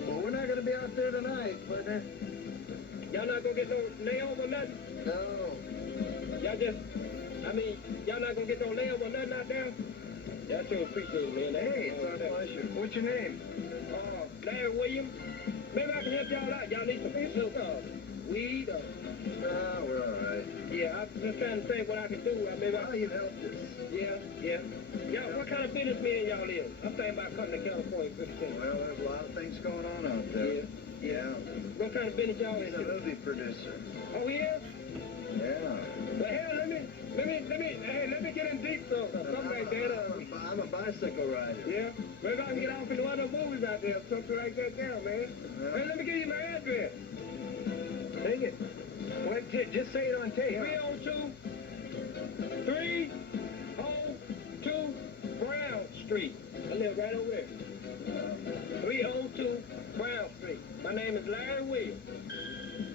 Well, we're not going to be out there tonight, but... Y'all not going to get no layover or nothing? No. Y'all not going to get no layover or nothing out there? Yeah, I sure appreciate it, man. Hey, it's our pleasure. What's your name? Larry Williams. Maybe I can help y'all out. Y'all need some weed or... No, we're all right. Yeah, I'm just trying to think what I can do. Maybe I... Oh, you've helped us. Yeah. Y'all, what kind of businessman y'all is? I'm thinking about coming to California pretty soon. Well, there's a lot of things going on out there. Yeah. Yeah. What kind of business y'all He's is? a movie producer. Oh, he is? Yeah. But hell, let me get in deep though. Something like that. I'm a bicycle rider. Yeah. Maybe I can get off into one of the movies out there, something like that there, man. Hey, let me give you my address. Sing it. Well, just say it on tape. 302 Brown Street. I live right over there. 302 Brown Street. My name is Larry Williams.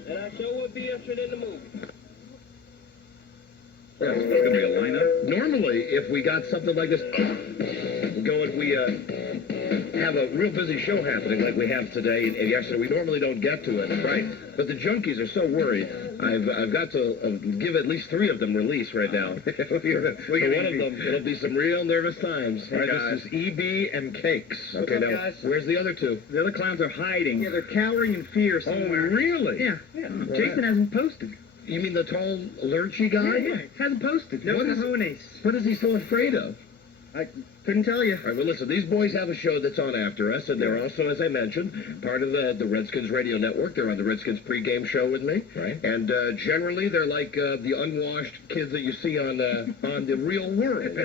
And I sure would be interested in the movie. Yeah, it's going to be a lineup. Normally, if we got something like this going, we have a real busy show happening like we have today and yesterday. We normally don't get to it, right? But the junkies are so worried. I've got to give at least 3 of them release right now. For one of them, it'll be some real nervous times. All right, this is EB and Cakes. Okay, now, guys? where's the other 2? The other clowns are hiding. Yeah, they're cowering in fear somewhere. Oh, really? Yeah. Jason hasn't posted. You mean the tall, lurchy guy? Yeah, hasn't posted. No cojones. What is he so afraid of? I couldn't tell you. All right, well, listen, these boys have a show that's on after us, and they're also, as I mentioned, part of the Redskins radio network. They're on the Redskins pregame show with me. Right. And generally, they're like the unwashed kids that you see on the real world.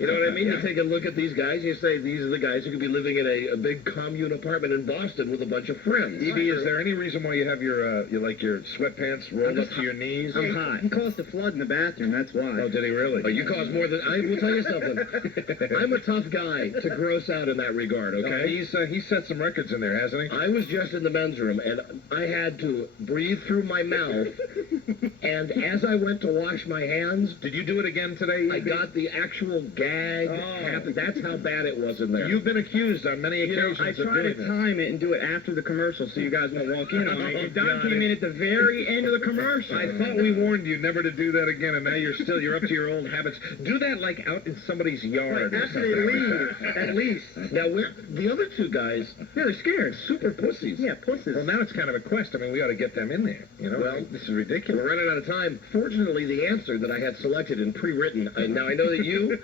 You know what I mean? You take a look at these guys, you say, these are the guys who could be living in a big commune apartment in Boston with a bunch of friends. EB, is there any reason why you have your sweatpants rolled up to your knees? I'm hot. He caused a flood in the bathroom, that's why. Oh, did he really? Oh, you caused more than... I will tell you something. I'm a tough guy to gross out in that regard, okay? He's set some records in there, hasn't he? I was just in the men's room, and I had to breathe through my mouth, and as I went to wash my hands... Did you do it again today? I got the actual gag. That's how bad it was in there. You've been accused on many occasions I of try doing to time it and do it after the commercial so you guys won't walk in on it. Don came in at the very end of the commercial. I thought we warned you never to do that again, and now you're up to your old habits. Do that like out in somebody's yard. Right, after they leave, at least. Now, the other 2 guys, they're scared. Super pussies. Yeah, pussies. Well, now it's kind of a quest. I mean, we ought to get them in there. You know, well, this is ridiculous. We're running out of time. Fortunately, the answer that I had selected and pre-written, now I know that you...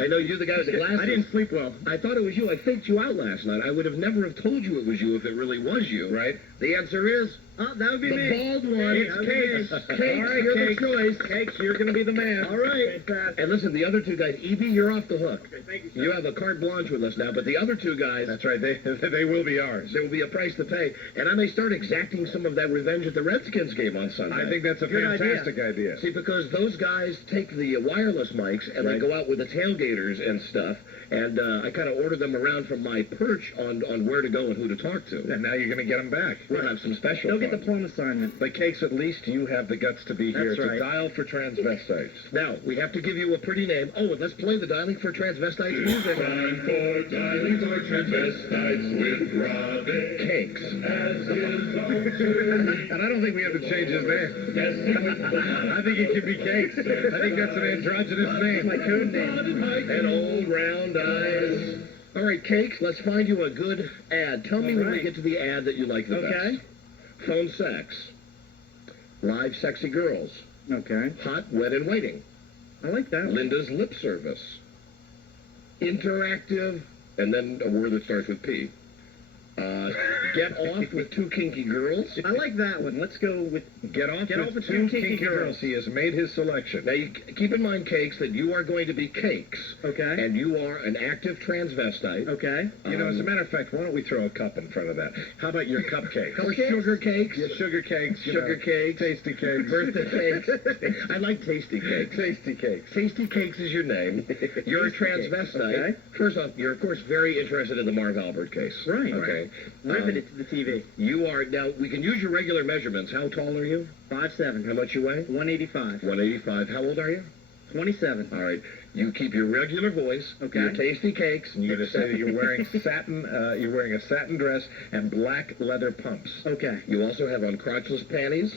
I know you're the guy with the glasses. I didn't sleep well. I thought it was you. I faked you out last night. I would have never have told you it was you if it really was you. Right. The answer is... that would be the me. Bald one. It's Cakes. Cakes, All right, you're Cakes. the choice. Cakes, you're going to be the man. All right. Fantastic. And listen, the other 2 guys, EB, you're off the hook. Okay, thank you, sir. You have a carte blanche with us now, but the other 2 guys... That's right. They will be ours. There will be a price to pay. And I may start exacting some of that revenge at the Redskins game on Sunday. I think that's a fantastic idea. See, because those guys take the wireless mics and they go out with the tailgaters and stuff, and I kind of order them around from my perch on where to go and who to talk to. And now you're going to get them back. We'll have some special They'll get the plum assignment. But Cakes, at least you have the guts to be here to dial for transvestites. Now, we have to give you a pretty name. Oh, and let's play the dialing for transvestites music. Time for dialing for transvestites with Robin. Cakes. As his own And I don't think we have to change his name. I think it can be Cakes. I think that's an androgynous name. My code name. And old round eyes. All right, Cakes, let's find you a good ad. Tell me when we get to the ad that you like the best. Phone sex. Live sexy girls. Okay. Hot, wet, and waiting. I like that. Linda's lip service. Interactive, and then a word that starts with P. Get off with 2 kinky girls. I like that one. Let's go with Get off with 2 kinky girls. He has made his selection. Now, you keep in mind, Cakes, that you are going to be Cakes. Okay. And you are an active transvestite. Okay. You know, as a matter of fact, why don't we throw a cup in front of that? How about your cupcakes? Or sugar cakes. Yeah, sugar cakes. Sugar cakes. Tasty cakes. Birthday cakes. I like tasty cakes. Tasty cakes. Tasty Cakes is your name. You're a transvestite. Okay. First off, you're, of course, very interested in the Marv Albert case. Right. Okay. Riveted to the TV. You are, now, we can use your regular measurements. How tall are you? 5'7". How much you weigh? 185. 185. How old are you? 27. All right. You keep your regular voice. Okay. Your tasty cakes. And you're going to say that you're wearing you're wearing a satin dress and black leather pumps. Okay. You also have on crotchless panties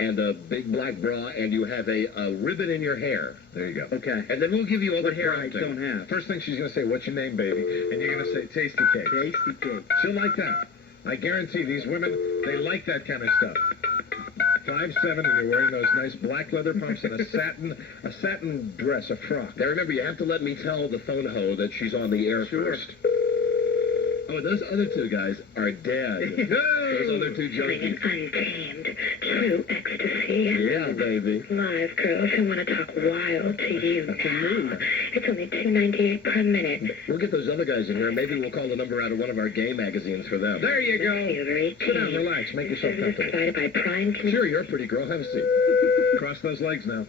and a big black bra, and you have a ribbon in your hair. There you go. Okay. And then we'll give you other What hair I prompting. don't have. First thing she's going to say, what's your name, baby? And you're going to say, tasty cake. Tasty cake. She'll like that. I guarantee these women, they like that kind of stuff. 5'7", and you're wearing those nice black leather pumps and a satin dress, a frock. Now remember, you have to let me tell the phone hoe that she's on the air first. Oh, those other two guys are dead. Those other two junkies. Untamed, true ecstasy. Yeah, baby. Live girls who want to talk wild to you. To me. It's only $2.98 per minute. We'll get those other guys in here, and maybe we'll call the number out of one of our gay magazines for them. There you go. Sit down, relax, make yourself comfortable. Provided by Prime. Sure, you're a pretty girl. Have a seat. Cross those legs now.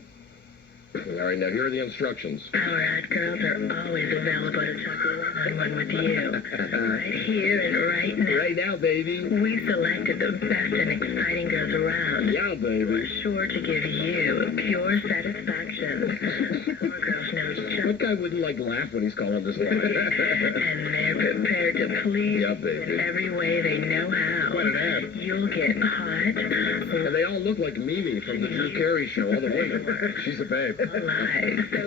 All right, now here are the instructions. Our ad girls are always available to talk one-on-one with you. Right here and right now. Right now, baby. We selected the best and exciting girls around. Yeah, baby. We're sure to give you pure satisfaction. Our girls know just... What guy wouldn't laugh when he's calling this line? And they're prepared to please in every way they know how. Quite an ad. You'll get hot. And they all look like Mimi from the Drew Carey show, all the women. She's a babe. I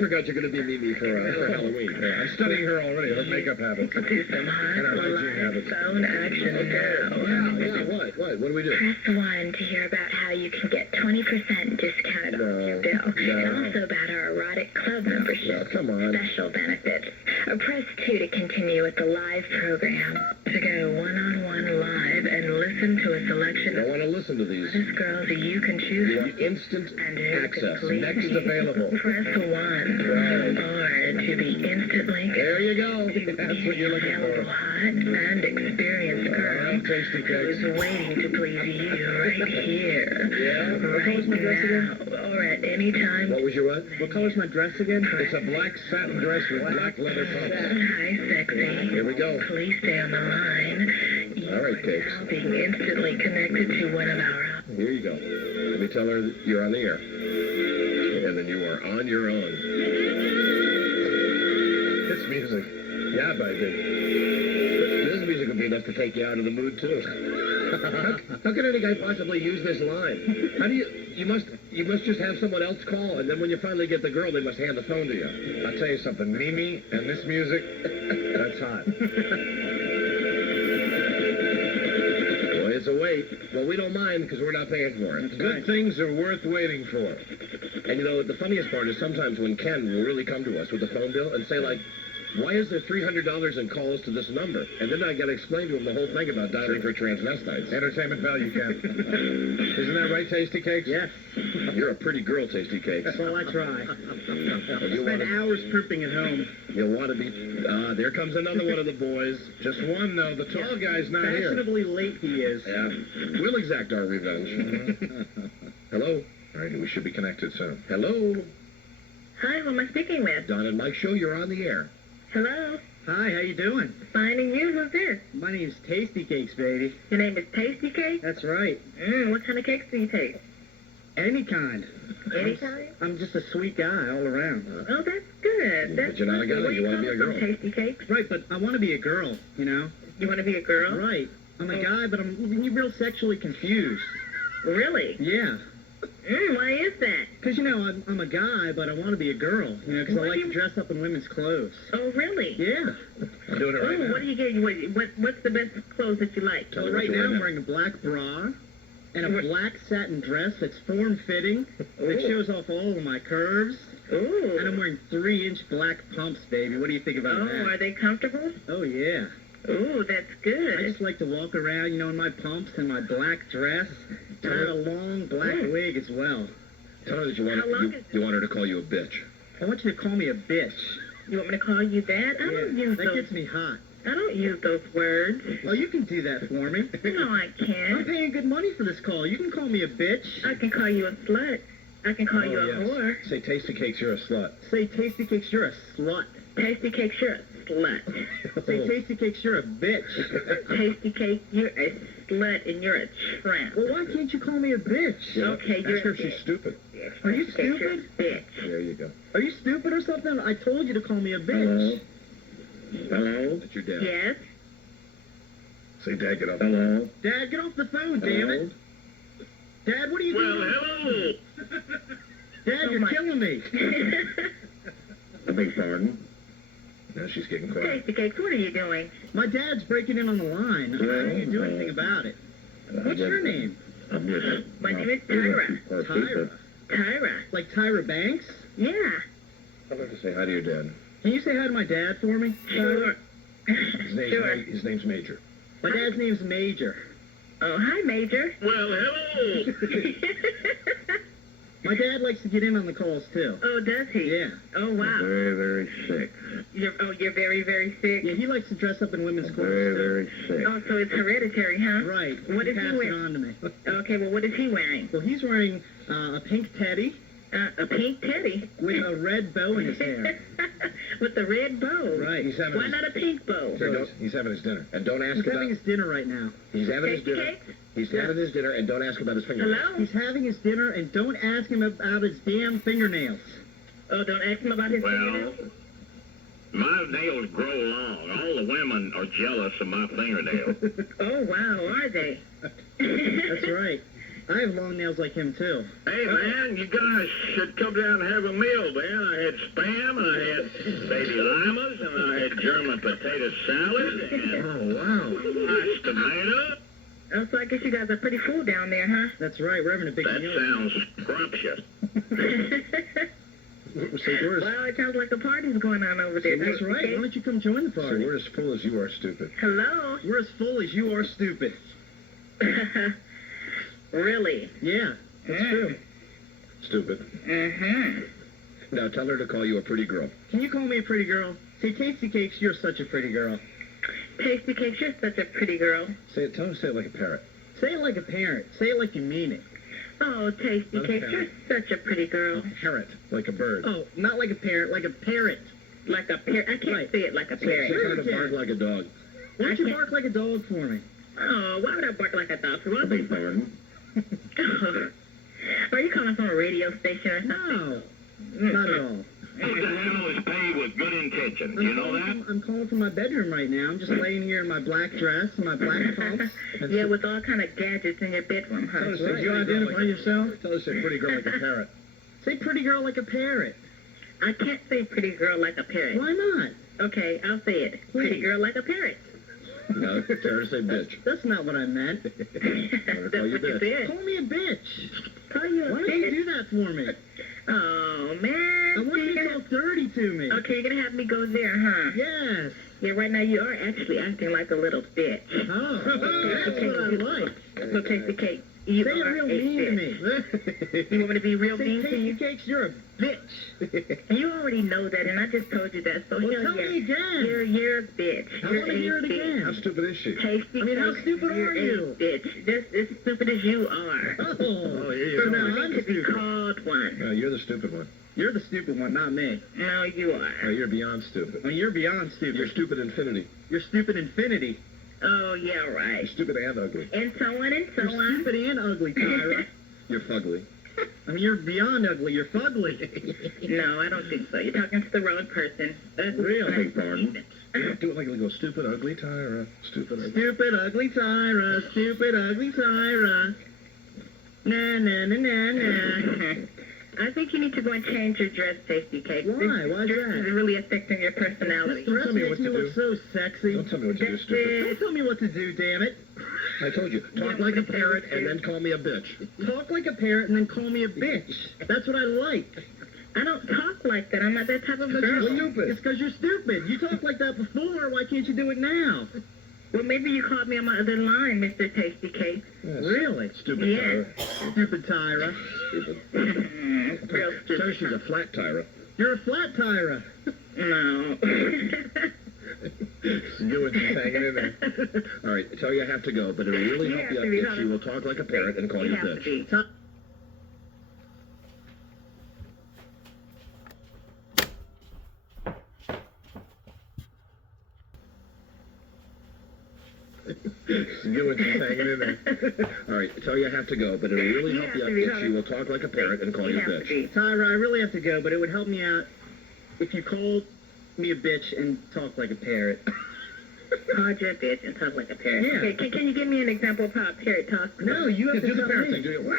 forgot you're going to be Mimi for Halloween. Yeah, I'm studying her already, her makeup habits. Do some hot And her hygiene habits. phone action now. Yeah, what? What do we do? Press 1 to hear about how you can get 20% discounted off your bill. And also about our erotic club membership. Come on. Special benefits. Or press 2 to continue with the live program. To go one-on-one live and listen to a selection I want to listen to these. of girls you can choose You want instant and access. please Next is available. Press 1 or to be instantly There you go. That's what you're looking for. hot and experienced girl Tasty cakes. who's waiting to please you right here. Yeah? What color's my dress again? Or at any time. What was your what? What color's my dress again? It's a black satin dress with black leather pumps. Hi, sexy. Here we go. Please stay on the line. All right, Cakes. Now being instantly connected to one of our... Here you go. Let me tell her that you're on the air. And then you are on your own. This music. Yeah, baby. This music would be enough to take you out of the mood, too. How can any guy possibly use this line? How do you must just have someone else call, and then when you finally get the girl, they must hand the phone to you. I'll tell you something, Mimi and this music, that's hot. Boy, it's a wait. Well, we don't mind because we're not paying for it. Good things are worth waiting for. And you know, the funniest part is sometimes when Ken will really come to us with the phone bill and say, like, why is there $300 in calls to this number? And then I got to explain to him the whole thing about dialing for transvestites. Entertainment value, Ken. Isn't that right, Tasty Cakes? Yes. You're a pretty girl, Tasty Cakes. That's all I try. You Spend wanna- hours primping at home. You'll want to be... there comes another one of the boys. Just one, though. The tall guy's not here. Fashionably late he is. Yeah. We'll exact our revenge. Hello? All right, we should be connected soon. Hello? Hi, who am I speaking with? Don and Mike Show, you're on the air. Hello? Hi, how you doing? Finding you? Who's this? My name's Tasty Cakes, baby. Your name is Tasty Cake? That's right. What kind of cakes do you taste? Any kind. Any kind? I'm just a sweet guy all around. Oh, that's good. That's But you're not a guy, good. Where you wanna be a coming girl. from, Tasty Cakes? Right, but I want to be a girl, you know? You want to be a girl? Right. I'm a guy, but I'm real sexually confused. Really? Yeah. Why is that? Because, you know, I'm a guy, but I want to be a girl, you know, because I What like do to you- dress up in women's clothes. Oh, really? Yeah. I'm doing it right now. What do you get? What's the best clothes that you like? Tell me Well, what right you now want I'm now. wearing a black bra and a black satin dress that's form-fitting. It shows off all of my curves. Ooh. And I'm wearing 3-inch black pumps, baby. What do you think about that? Oh, are they comfortable? Oh, yeah. Ooh, that's I good. just like to walk around, you know, in my pumps and my black dress. And I have a long black wig as well. Tell her that How long is- you want her to call you a bitch. I want you to call me a bitch. You want me to call you that? I don't use that those. gets me hot. I don't use those words. Oh, you can do that for me. No, I I'm can't. paying good money for this call. You can call me a bitch. I can call you a slut. I can call you a whore. Say, Tasty Cakes, you're a slut. Say, Tasty Cakes, you're a slut. Tasty Cake, you're a slut. Say, Tasty Cakes, you're a bitch. Tasty Cake, you're a slut and you're a tramp. Well, why can't you call me a bitch? Okay, you're Ask her a if she's bitch. stupid. Are you Tasty Cake, you're a stupid? bitch. There you go. Are you stupid or something? I told you to call me a bitch. Hello? That's your dad. Yes? Say, Dad, get up. Hello? Dad, get off the phone, damn it. Dad, what are you doing? Hello. Dad, Oh, you're my- killing me. I beg pardon? Now she's getting quiet. Tasty Cakes, what are you doing? My dad's breaking in on the line. How do you do anything about it? What's your name? My name is Tyra. Tyra. Tyra. Like Tyra Banks? Yeah. I'd like to say hi to your dad. Can you say hi to my dad for me? Sure. His name's Major. My dad's name's Major. Oh, hi, Major. Well, hello. My dad likes to get in on the calls, too. Oh, does he? Yeah. Oh, wow. Very, very sick. You're very, very sick? Yeah, he likes to dress up in women's clothes, Very, too. very sick. Oh, so it's hereditary, huh? Right. What is he passed it wearing? on to me. Okay, well, what is he wearing? Well, he's wearing a pink teddy. A pink teddy? With a red bow in his hair. With the red bow? Right. Why not a pink bow? He's having his dinner. And don't ask He's about... having his dinner right now. He's having his Tasty dinner. cakes? He's having his dinner, and don't ask about his fingernails. Hello? He's having his dinner, and don't ask him about his damn fingernails. Oh, don't ask him about his fingernails? My nails grow long. All the women are jealous of my fingernails. Oh, wow, are they? That's right. I have long nails like him, too. Hey, man, you guys should come down and have a meal, man. I had spam, and I had baby limas, and I had German potato salad, and mashed tomato. Oh, so I guess you guys are pretty full down there, huh? That's right. We're having a big That meal. sounds scrumptious. Well, it sounds like a party's going on over there. That's right. Why don't you come join the So party? we're as full as you are stupid. Hello? We're as full as you are stupid. Really? Yeah, that's true. Stupid. Mm-hmm. Now tell her to call you a pretty girl. Can you call me a pretty girl? Say, Tasty Cakes, you're such a pretty girl. Tasty Cakes, you're such a pretty girl. Tell her to say it like a parrot. Say it like a parent. Say it like you mean it. Oh, Tasty Cakes, you're such a pretty girl. Parrot, like a bird. Oh, not like a parrot, like a parrot. Like a parrot? I can't say it like a parrot. Tell her to bark like a dog. Why don't you bark like a dog for me? Oh, why would I bark like a dog? I beg pardon. Are you calling from a radio station or something? No, not at all. What the hell is paid with good intentions? You know that? I'm calling from my bedroom right now. I'm just laying here in my black dress and my black pumps. Yeah, with all kind of gadgets in your bedroom, huh? Tell her to say Did you pretty girl identify like yourself? Tell her to say pretty girl like a parrot. Say pretty girl like a parrot. I can't say pretty girl like a parrot. Why not? Okay, I'll say it. Pretty girl like a parrot. No, tell her to say bitch. That's not what I meant. I'm gonna That's call you what you bitch. said. Call me a bitch. Call you a Why don't you bitch? do that for me? Oh, man. I want you to talk dirty to me. Okay, you're gonna have me go there, huh? Yes. Yeah, right now you are actually acting like a little bitch. Oh, that's what I like. So Tasty Cake, you Say it are real a mean to bitch. me. You want me to be real Say mean to Tasty you? Cakes, you're a bitch. And you already know that, and I just told you that. So Well, hell tell yeah. me again. You're a bitch. I You're want to a hear it bitch. again. How stupid is she? Tasty I mean, how Cake, stupid you're are a you? bitch. Just as stupid as you are. Oh, here you so go. now You I'm could be stupid. called one. No, you're the stupid one. You're the stupid one, not me. No, you No, are. you're beyond stupid. I mean, you're beyond stupid. You're stupid infinity. You're stupid infinity. Oh, yeah, right. You're stupid and ugly. And so on and so You're on. stupid and ugly, Tyra. You're fugly. I mean, you're beyond ugly. You're fugly. No, I don't think so. You're talking to the wrong person. Really? Beg pardon. Do it like a go stupid, ugly, Tyra. Stupid, ugly. Stupid, ugly Tyra. Stupid, ugly Tyra. Na, na, na, na, na. I think you need to go and change your dress, Tasty Cake. Why? Why's This that? is really affecting your personality. This dress tell me makes what me to look so sexy. Don't tell me what to do, stupid. Don't tell me what to do, damn it. I told you, talk like a parrot and then call me a bitch. Talk like a parrot and then call me a bitch. That's what I like. I don't talk like that. I'm not that type of a girl. Stupid. It's because you're stupid. You talked like that before. Why can't you do it now? Well, maybe you called me on my other line, Mr. Tasty Cake. Yes. Really? Stupid Yes. Tyra. Stupid Tyra. Stupid. Real Tell her stupid. she's a flat Tyra. You're a flat Tyra. No. You and she's hanging in there. All right, tell you I have to go, but it'll really help you if she will talk like a parrot and call you have to bitch. be. You and she's hanging in there. All right, tell you I have to go, but it'll really help you if she will talk like a parrot and call you bitch. Tyra, I really have to go, but it would help me out if you called me a bitch and talk like a parrot. Called you a bitch and talk like a parrot. Yeah. Okay, can you give me an example of how a parrot talks? No, you have to Do the tell parrot me. thing, do you?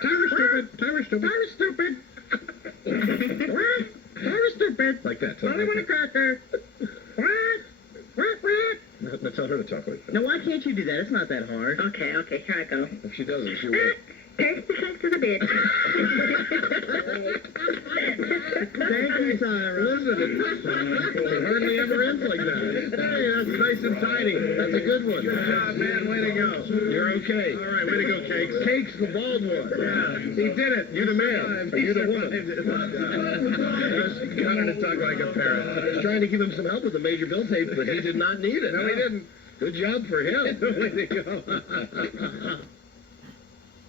Tyra's stupid. Tyra's stupid. Tyra's stupid. Tyra's stupid. Like that. Tell I her want a like cracker. What? that. No, tell her to talk like that. No, why can't you do that? It's not that hard. Okay, here I go. If she doesn't, she will. Tasty Cake is a bitch. Thank you, Tyra. Listen, and it hardly ever ends like that. Hey, that's nice and tidy. That's a good one. Good job, man. Way to go. You're okay. All right, way to go, Cakes. Cakes, the bald one. Yeah, he did it. You're the man. You're the woman. Got him to talk like a parrot. I was trying to give him some help with the major bill tape, but he did not need it. No, he didn't. Good job for him. Way to go.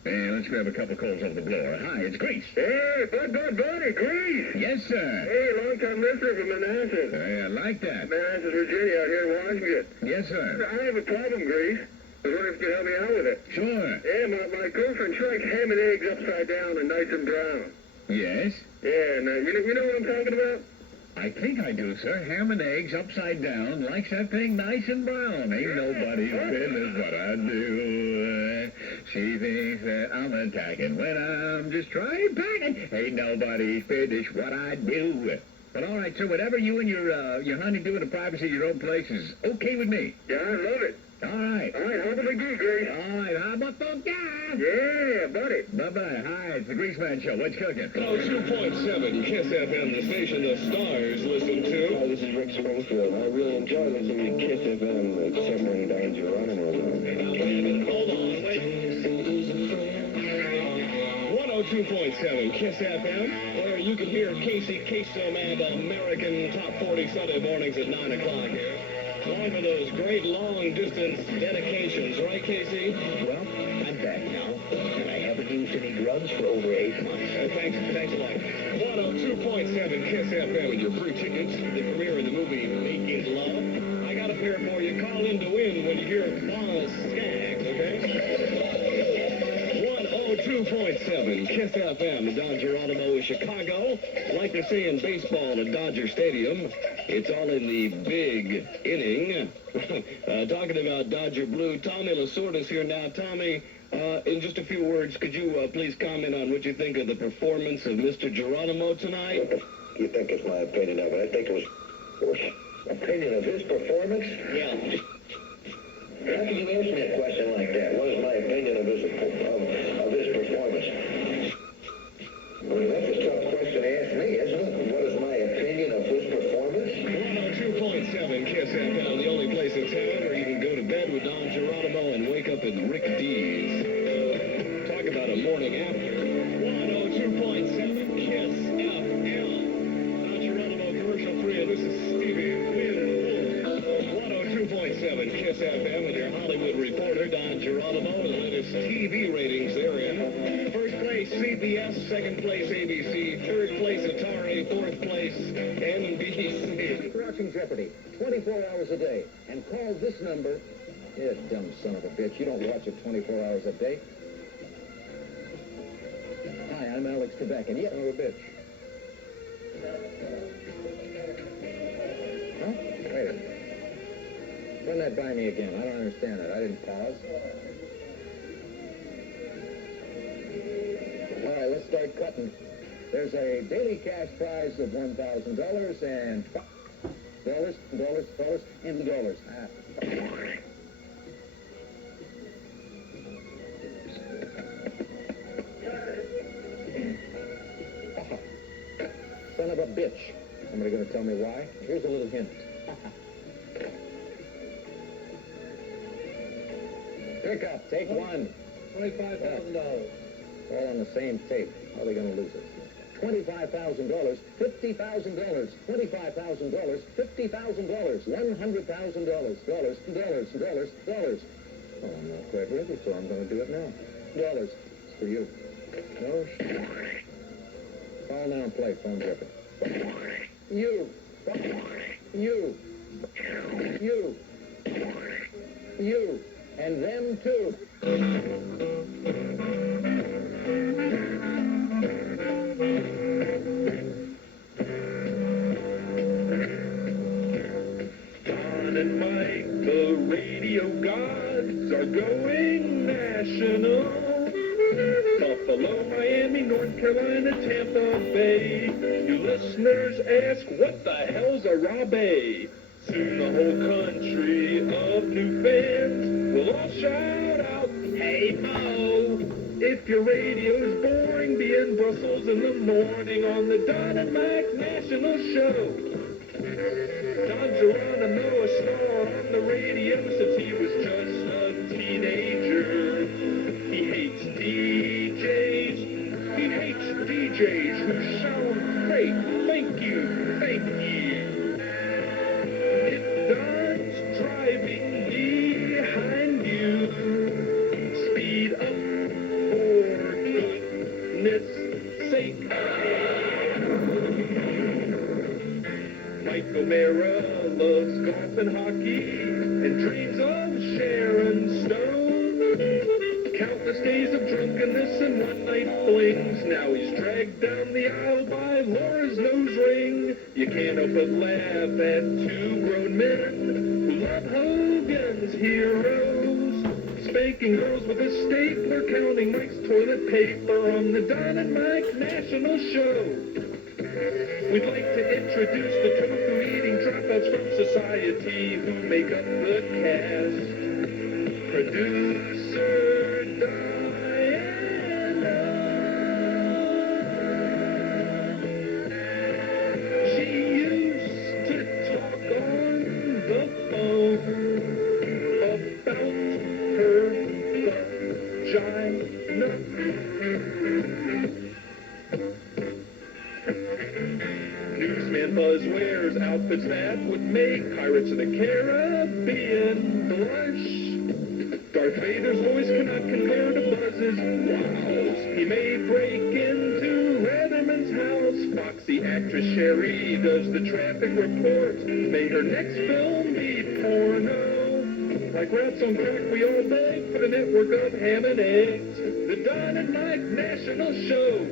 Hey, let's grab a couple calls over the blower. Hi, it's Grease. Hey, buddy, Grease. Yes, sir. Hey, long-time listener from Manassas. Hey, I like that. Manassas, Virginia, out here in Washington. Yes, sir. I have a problem, Grease. I was wondering if you could help me out with it. Sure. Yeah, my girlfriend, she likes ham and eggs upside down and nice and brown. Yes? Yeah, and you know what I'm talking about? I think I do, sir. Ham and eggs upside down, likes that thing nice and brown. Ain't nobody's business what I do. She thinks that I'm attacking when I'm just trying packing. Ain't nobody's business what I do. But all right, sir, whatever you and your honey do in the privacy of your own place is okay with me. Yeah, I love it. All right. All right, how about the gig, Grace? All right, how about the guy? Yeah, buddy. Bye-bye. Hi, it's the Grease Man Show. What's cooking? 2.7 Kiss FM, the station the stars listen to. Hi, this is Rick Springfield. I really enjoy listening to Kiss FM, except when Don Geronimo is on. Hold on, wait. 102.7 Kiss FM, where you can hear Casey Kasem and American Top 40 Sunday mornings at 9 o'clock here. Along with those great long-distance dedications, right, Casey? Well, I'm back now, and I haven't used any drugs for over 8 months. Thanks a lot. 102.7 Kiss FM and your free tickets to the premiere of the movie Making Love. I got a pair for you. Call in to win when you hear Boss Skaggs, okay? 102.7 Kiss FM, Don Geronimo, Chicago. Like they say in baseball at Dodger Stadium, it's all in the big inning. Talking about Dodger Blue, Tommy Lasorda's here now. Tommy, in just a few words, could you please comment on what you think of the performance of Mr. Geronimo tonight? You think it's my opinion of it? I think it was opinion of his performance? Yeah. How can you ask me a question like that? What is my opinion of his performance? I mean, that's a tough question to ask me, isn't it? What is my opinion of his performance? 102.7 Kiss FM, the only place in town where you can go to bed with Don Geronimo and wake up in Rick D's. Talk about a morning after. 102.7 Kiss FM. Don Geronimo commercial free, and this is Stevie Wynn. 102.7 Kiss FM with your Hollywood reporter, Don Geronimo, and the latest TV ratings they're in. First place, CBS. Second place, ABC. Third place, Atari. Fourth place, NBC. Watching Jeopardy 24 hours a day. And call this number. Yeah, dumb son of a bitch. You don't watch it 24 hours a day. Hi, I'm Alex Trebek, and son of a bitch. Huh? Wait a minute. Run that by me again. I don't understand that. I didn't pause. All right, let's start cutting. There's a daily cash prize of $1,000 and dollars. Son of a bitch. Somebody going to tell me why? Here's a little hint. Pick up. Take one. $25,000. All on the same tape. How are they going to lose it? $25,000, $50,000, $25,000, $50,000, $100,000, dollars. Oh, I'm not quite ready, so I'm going to do it now. Dollars. It's for you. No. Call now and play. Phone Jeopardy. You. And them too. Don and Mike, the radio gods are going national. Buffalo, Miami, North Carolina, Tampa Bay. You listeners ask, what the hell's a Rabe? Soon the whole country of new fans will all shout out, hey Mo! If your radio's boring, be in Brussels in the morning on the Don and Mike National Show. Don Geronimo, a star on the radio since he was just a teenager. He hates DJs. He hates DJs who sound fake. Thank you, thank you. If Don's driving behind you, speed up for goodness sake. Mike O'Mara loves golf and hockey and dreams of Sharon Stone. Countless days of drunkenness and one-night flings. Now he's dragged down the aisle by Laura's nose ring. You can't help but laugh at two grown men who love Hogan's Heroes. Spanking girls with a stapler, counting Mike's toilet paper on the Don and Mike National Show. We'd like to introduce the tofu-eating dropouts from society who make up the cast. Producer Diana. She used to talk on the phone about her vagina. Newsman Buzz wears outfits that would make Pirates of the Caribbean blush. Darth Vader's voice cannot compare to Buzz's wows. He may break into Leatherman's house. Foxy actress Sherry does the traffic report. May her next film be porno. Like rats on crack, we all beg for the network of ham and eggs. The Don and Mike National Show.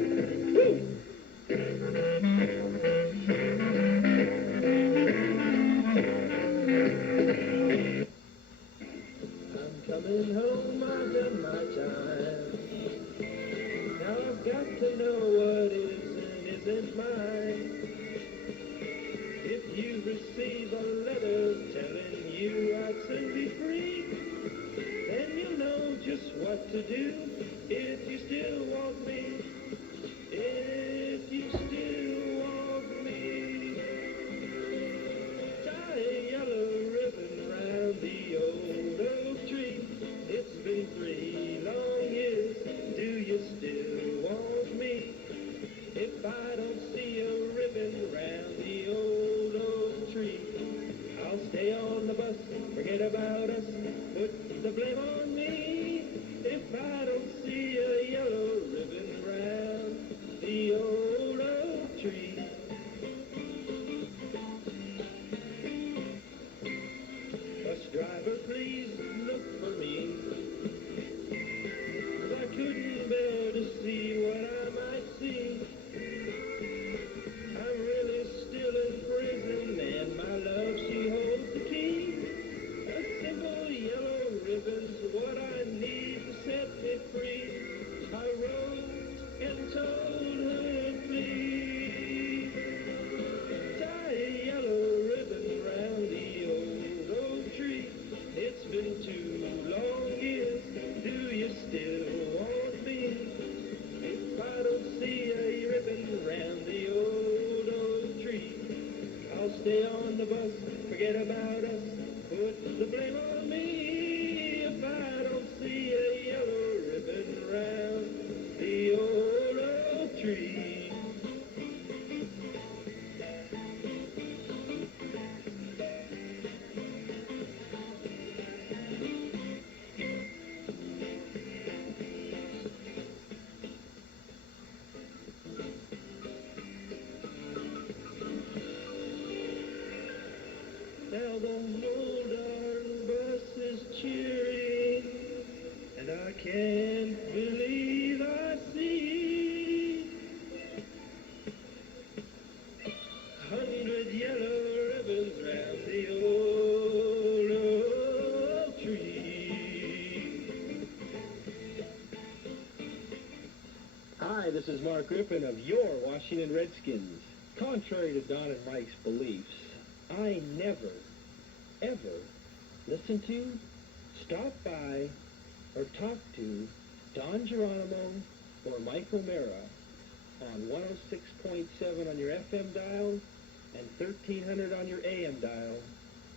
Woo! Coming home, I've done my time. Now I've got to know what is and isn't mine. If you receive a letter telling you I'd soon be free, then you'll know just what to do if you still want me. If you still want me. Tie a yellow ribbon around the old oak tree. It's been 3 long years, do you still want me? If I don't see a ribbon around the old oak tree, I'll stay on the bus, forget about us, put the blame on me. If I don't see a yellow ribbon around the old oak tree. Bus driver, please look for me. I couldn't bear to see what I might see. I'm really still in prison, and my love, she holds the key. A simple yellow ribbon's what I need to set me free. I wrote and told her, please, tie a yellow ribbon round the old oak tree. It's been 2 long years, do you still want me? If I don't see a ribbon round the old oak tree, I'll stay on the bus, forget about us, put the blame on me. If I don't see a yellow ribbon round the old oak tree. Now the whole darn bus is cheering, and I can't believe I see 100 yellow ribbons round the old oak tree. Hi, this is Mark Griffin of your Washington Redskins. Contrary to Don and Mike's beliefs, I never, ever listen to, stop by, or talk to Don Geronimo or Mike O'Mara on 106.7 on your FM dial and 1300 on your AM dial,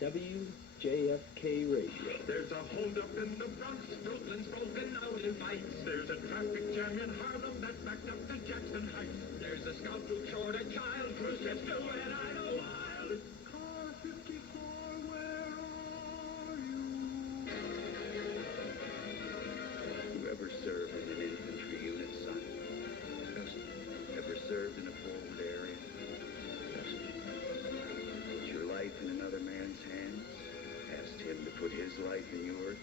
WJFK Radio. There's a holdup in the Bronx, Brooklyn's broken out in fights. There's a traffic jam in Harlem that's backed up to Jackson Heights. There's a scout who shot a child, Khrushchev's doing I know wild. Car 54, where are you? Whoever served in an infantry unit, son? Ever served in a forward area? Put your life in another man's hands? Asked him to put his life in yours?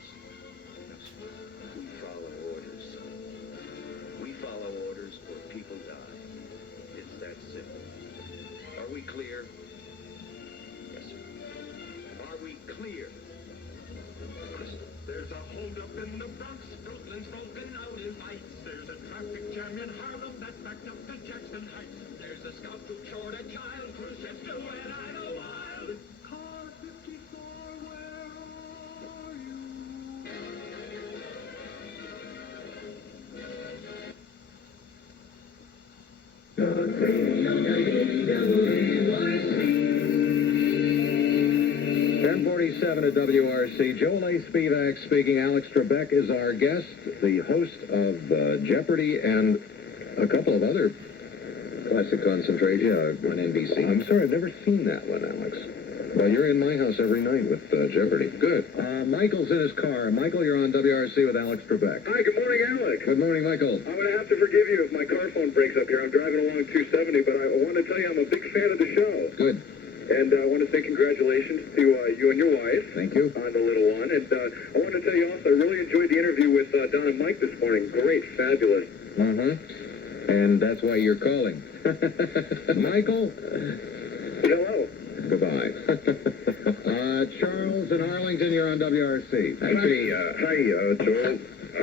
We follow orders, son. We follow orders or people die. It's that simple. Are we clear? Yes, sir. Are we clear? Crystal. There's a holdup in the Bronx, Brooklyn's broken out in fights. There's a traffic jam in Harlem that's backed up to Jackson Heights. There's a scout who shot a child, Khrushchev's doing I know wild. Car 54, where are you? .47 at WRC. Joel A. Spivak speaking. Alex Trebek is our guest, the host of Jeopardy and a couple of other classic concentration on NBC. I'm sorry, I've never seen that one, Alex. Well, you're in my house every night with Jeopardy. Good. Michael's in his car. Michael, you're on WRC with Alex Trebek. Hi, good morning, Alex. Good morning, Michael. I'm going to have to forgive you if my car phone breaks up here. I'm driving along 270, but I want to tell you I'm a big fan of the show. Good. And I want to say congratulations to you and your wife. Thank you. On the little one. And I want to tell you also, I really enjoyed the interview with Don and Mike this morning. Great, fabulous. And that's why you're calling. Michael? Hello. Goodbye. Charles in Arlington, you're on WRC. Hi, Joel. I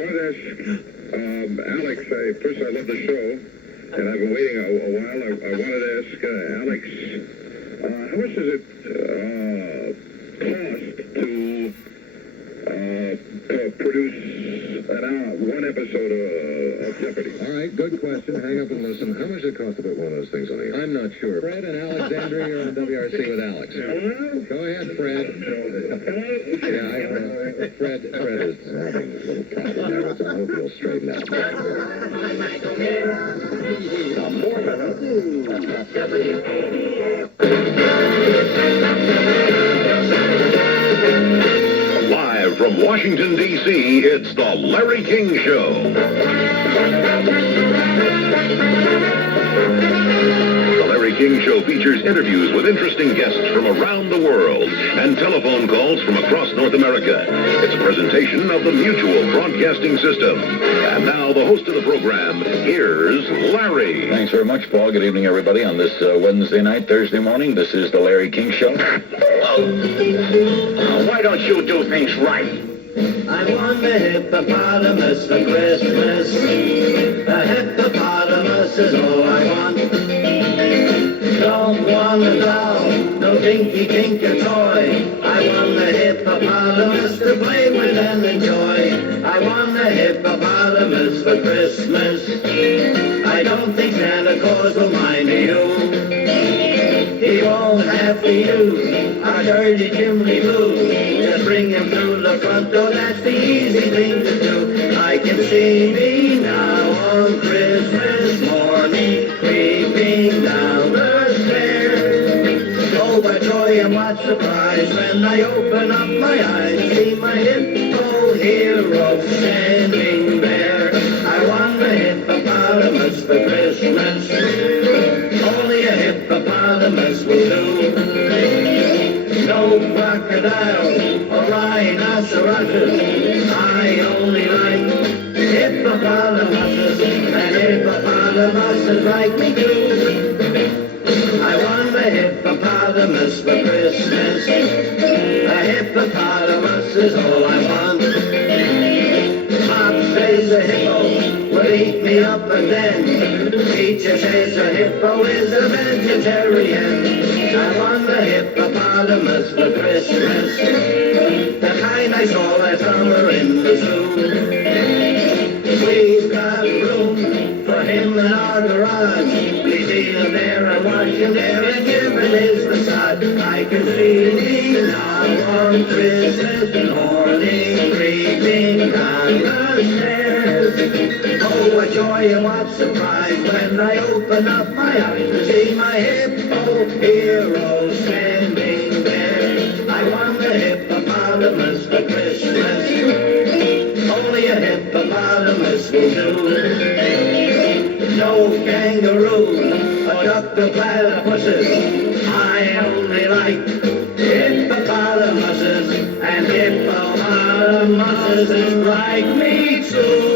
want to ask Alex, first, I love the show. And I've been waiting a while. I wanted to ask Alex, how much does it cost to produce one episode of Jeopardy? All right, good question. Hang up and listen. How much does it cost to put one of those things on the air? I'm not sure. Fred and Alexandria, you're on WRC with Alex. Go ahead, Fred. Yeah, Fred is having a little problem there with him. I hope he'll straighten out. Live from Washington, D.C., it's the Larry King Show. The Larry King Show features interviews with interesting guests from around the world and telephone calls from across North America. It's a presentation of the Mutual Broadcasting System. And now the host of the program, here's Larry. Thanks very much, Paul. Good evening, everybody. On this Wednesday night, Thursday morning, this is the Larry King Show. Why don't you do things right? I want a hippopotamus for Christmas. A hippopotamus is all I want. Don't want a doll, no dinky tinker toy. I want a hippopotamus to play with and enjoy. I want a hippopotamus for Christmas. I don't think Santa Claus will mind you. He won't have to use a dirty chimney flue. Just bring him through the front door, that's the easy thing to do. I can see me now on Christmas morning, creeping down the stairs. Oh, by joy and what surprise when I open up my eyes, see my hippo hero standing there. I want a hippopotamus for Christmas. Only a hippopotamus will do. No crocodile or rhinoceroses. I only like hippopotamuses, and hippopotamuses like me too. I want a hippopotamus for Christmas. A hippopotamus is all I want. Pop says a hippo will eat me up and then. Teacher says a hippo is a vegetarian. I want a hippopotamus for Christmas. The kind I saw last summer in the zoo. him in our garage. We see him there and watch him there and give him his massage. I can see the warm Christmas morning creeping down the stairs. Oh, what joy and what surprise when I open up my eyes to see my hippo hero standing there. I want the hippopotamus for Christmas. Only a hippopotamus will do. No kangaroo or Dr. Platypuses. I only like hippopotamuses, and hippopotamuses like me too.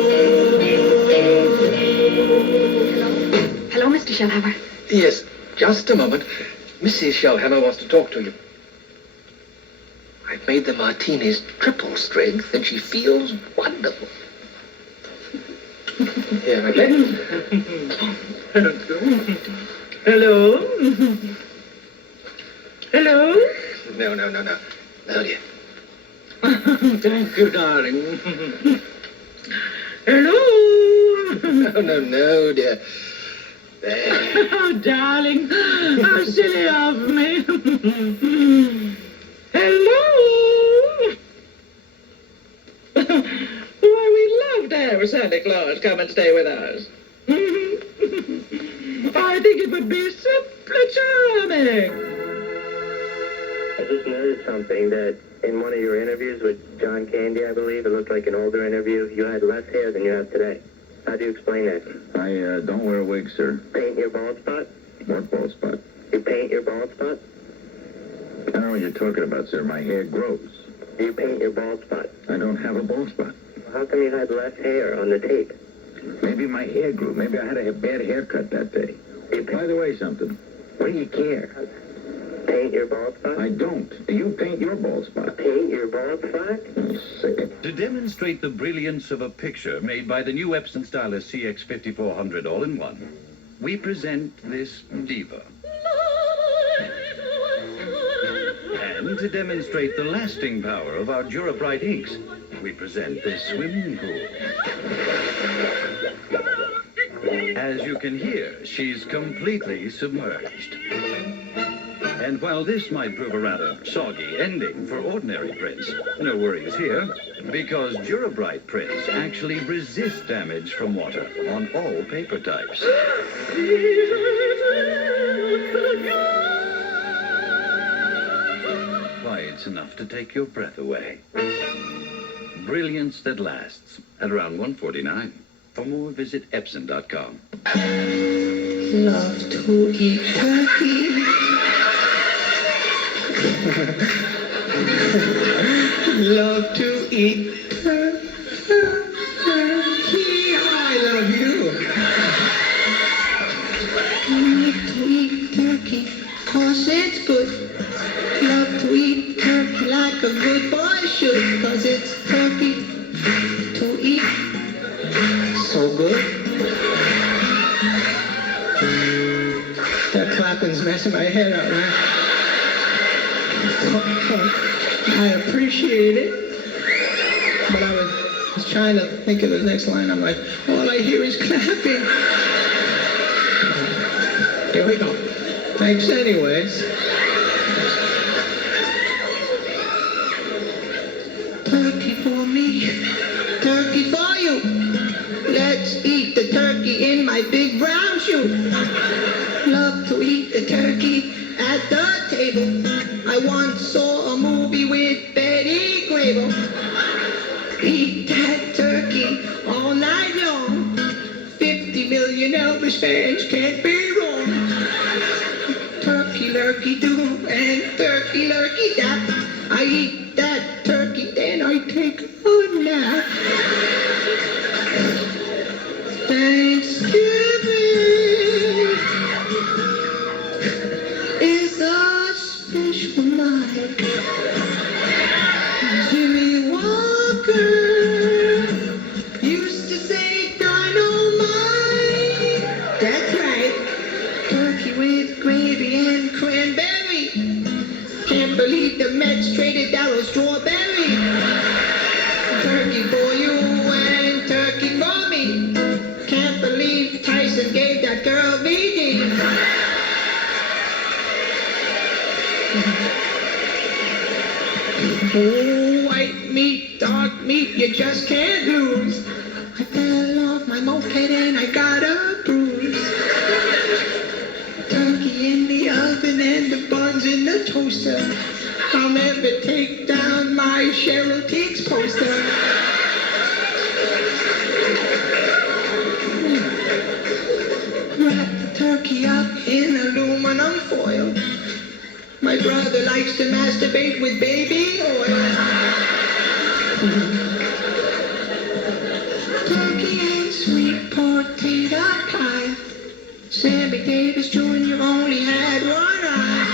Hello, Mr. Shellhammer. Yes, just a moment. Mrs. Shellhammer wants to talk to you. I've made the martinis triple strength, and she feels wonderful. Here again. Hello? Hello? No. No, dear. Thank you, darling. Hello? No, dear. Oh, darling, how silly of me. Hello? Why, we love to have Santa Claus come and stay with us. I think it would be simply charming. I just noticed something that in one of your interviews with John Candy, I believe, it looked like an older interview, you had less hair than you have today. How do you explain that? I don't wear a wig, sir. Paint your bald spot? What bald spot? You paint your bald spot? I don't know what you're talking about, sir. My hair grows. You paint your bald spot? I don't have a bald spot. How come you had less hair on the tape? Maybe my hair grew. Maybe I had a bad haircut that day. By the way, something. What do you care? Paint your bald spot? I don't. You paint your bald spot. Paint your bald spot? To demonstrate the brilliance of a picture made by the new Epson Stylus CX5400 All-in-One, we present this diva. And to demonstrate the lasting power of our Durabright inks, we present this swimming pool. As you can hear, she's completely submerged. And while this might prove a rather soggy ending for ordinary prints, no worries here, because Durabright prints actually resist damage from water on all paper types. Why, it's enough to take your breath away. Brilliance that lasts at around $149. For more, visit Epson.com. Love to eat turkey. Love to eat turkey. I love you. Love to eat turkey, 'cause it's good. Love to eat turkey like a good boy should, 'cause it's turkey to eat. So good. That clapping's messing my head up, man. I appreciate it, but I was trying to think of the next line. I'm like, all I hear is clapping. Here we go. Thanks anyways. Turkey for me, turkey for you. Let's eat the turkey in my big brown shoe. Love to eat the turkey at the table. I once saw a movie with Betty Grable. Eat that turkey all night long. 50 million Elvis fans can't be wrong. Turkey lurkey do and turkey lurkey dap. I eat that turkey, then I take a nap. Thanksgiving is a special night. Jimmy Walker used to say dynamite. That's right. Turkey with gravy and cranberry. Can't believe the Oh, white meat, dark meat, you just can't lose. I fell off my moped and I got a bruise. Turkey in the oven and the buns in the toaster. I'll never take down my Cheryl Tiggs poster. Wrap the turkey up in aluminum foil. My brother likes to masturbate with baby oil. Turkey and sweet potato pie. Sammy Davis Jr. only had one eye.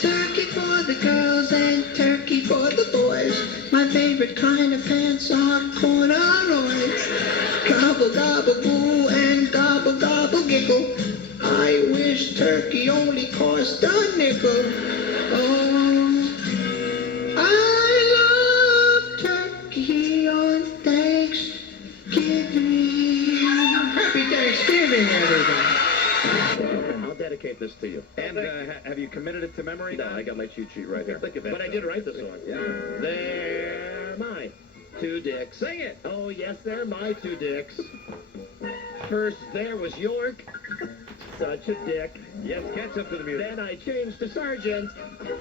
Turkey for the girls and turkey for the boys. My favorite kind of pants are corduroys. Gobble, gobble, boo, and gobble, gobble, giggle. I wish turkey only cost a nickel. Oh, I love turkey on Thanksgiving. Happy Thanksgiving, everybody. I'll dedicate this to you. And have you committed it to memory? No, I got my cheat sheet right here. Think of it. But I did write the song. Yeah. They're mine. Two dicks. Sing it. Oh, yes, they're my two dicks. First, there was York. Such a dick. Yes, catch up to the music. Then I changed to Sergeant.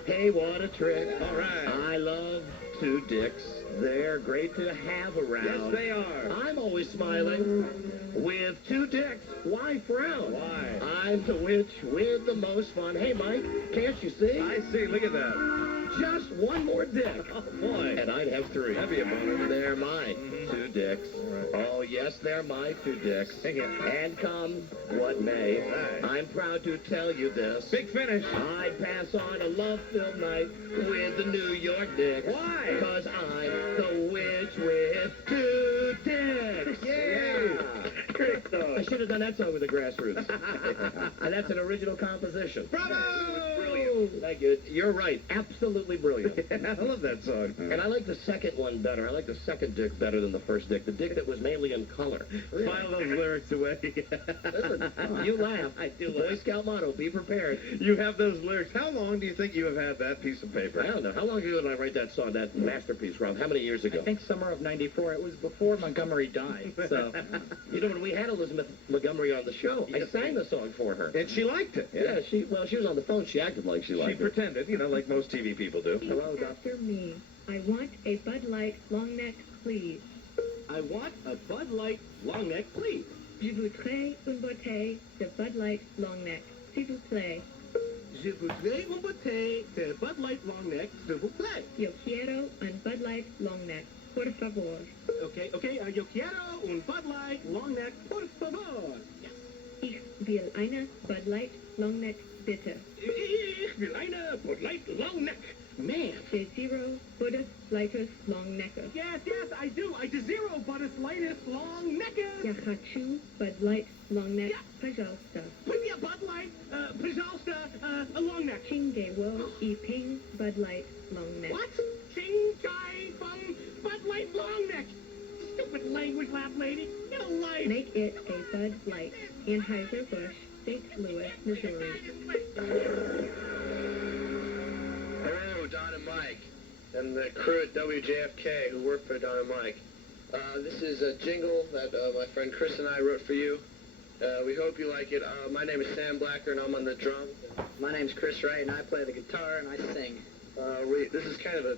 Hey, what a trick. All right. I love two dicks. They're great to have around. Yes, they are. I'm always smiling. With two dicks, why frown? Why? I'm the witch with the most fun. Hey, Mike, can't you see? I see. Look at that. Just one more dick. Oh, boy. And I'd have three. That'd be a bonus. They're mine. Two dicks. Right. Oh, yes, they're my two dicks. Take it. And come what may, Right. I'm proud to tell you this. Big finish. I'd pass on a love-filled night with the New York Dicks. Why? Because I'm the witch with two dicks. Yay. Great song. I should have done that song with the Grassroots. And that's an original composition. Bravo! Thank you. You're right. Absolutely brilliant. I love that song. And I like the second one better. I like the second dick better than the first dick. The dick that was mainly in color. File those lyrics away. Listen, you laugh. I do Boy laugh. Scout motto, be prepared. You have those lyrics. How long do you think you have had that piece of paper? I don't know. How long ago did I write that song, that masterpiece, Rob? How many years ago? I think summer of '94. It was before Montgomery died. So You know, when we had Elizabeth Montgomery on the show, I sang the song for her. And she liked it. Yeah, she was on the phone. She acted like she liked She it. pretended, like most TV people do. Hello, Doc. After me. I want a Bud Light long neck, please. I want a Bud Light long neck, please. Je voudrais une bouteille de Bud Light long neck, s'il vous plaît. Je voudrais une bouteille de Bud Light long neck, s'il vous plaît. Yo quiero un Bud Light long neck, por favor. Okay, yo quiero un Bud Light long neck, por favor. Yes. Ich will eine Bud Light long neck, bitte. Ich will eine Bud Light long neck. Man. De zero Buddhist lighters long necker. Yes, I do. I desiro Buddhist lightest long neckers. Я хочу Bud Light long neck, пожалуйста. Put me a Bud Light, пожалуйста, a long neck. Ching de wo и ping Bud Light long neck. What? Ching chai bum Bud Light long neck. Stupid language lab lady. Get a life. Make it a Bud Light. Anheuser-Busch, St. Louis, Missouri. Hello, Don and Mike, and the crew at WJFK who work for Don and Mike. This is a jingle that my friend Chris and I wrote for you. We hope you like it. My name is Sam Blacker, and I'm on the drums. my name's Chris Wright, and I play the guitar and I sing. This is kind of a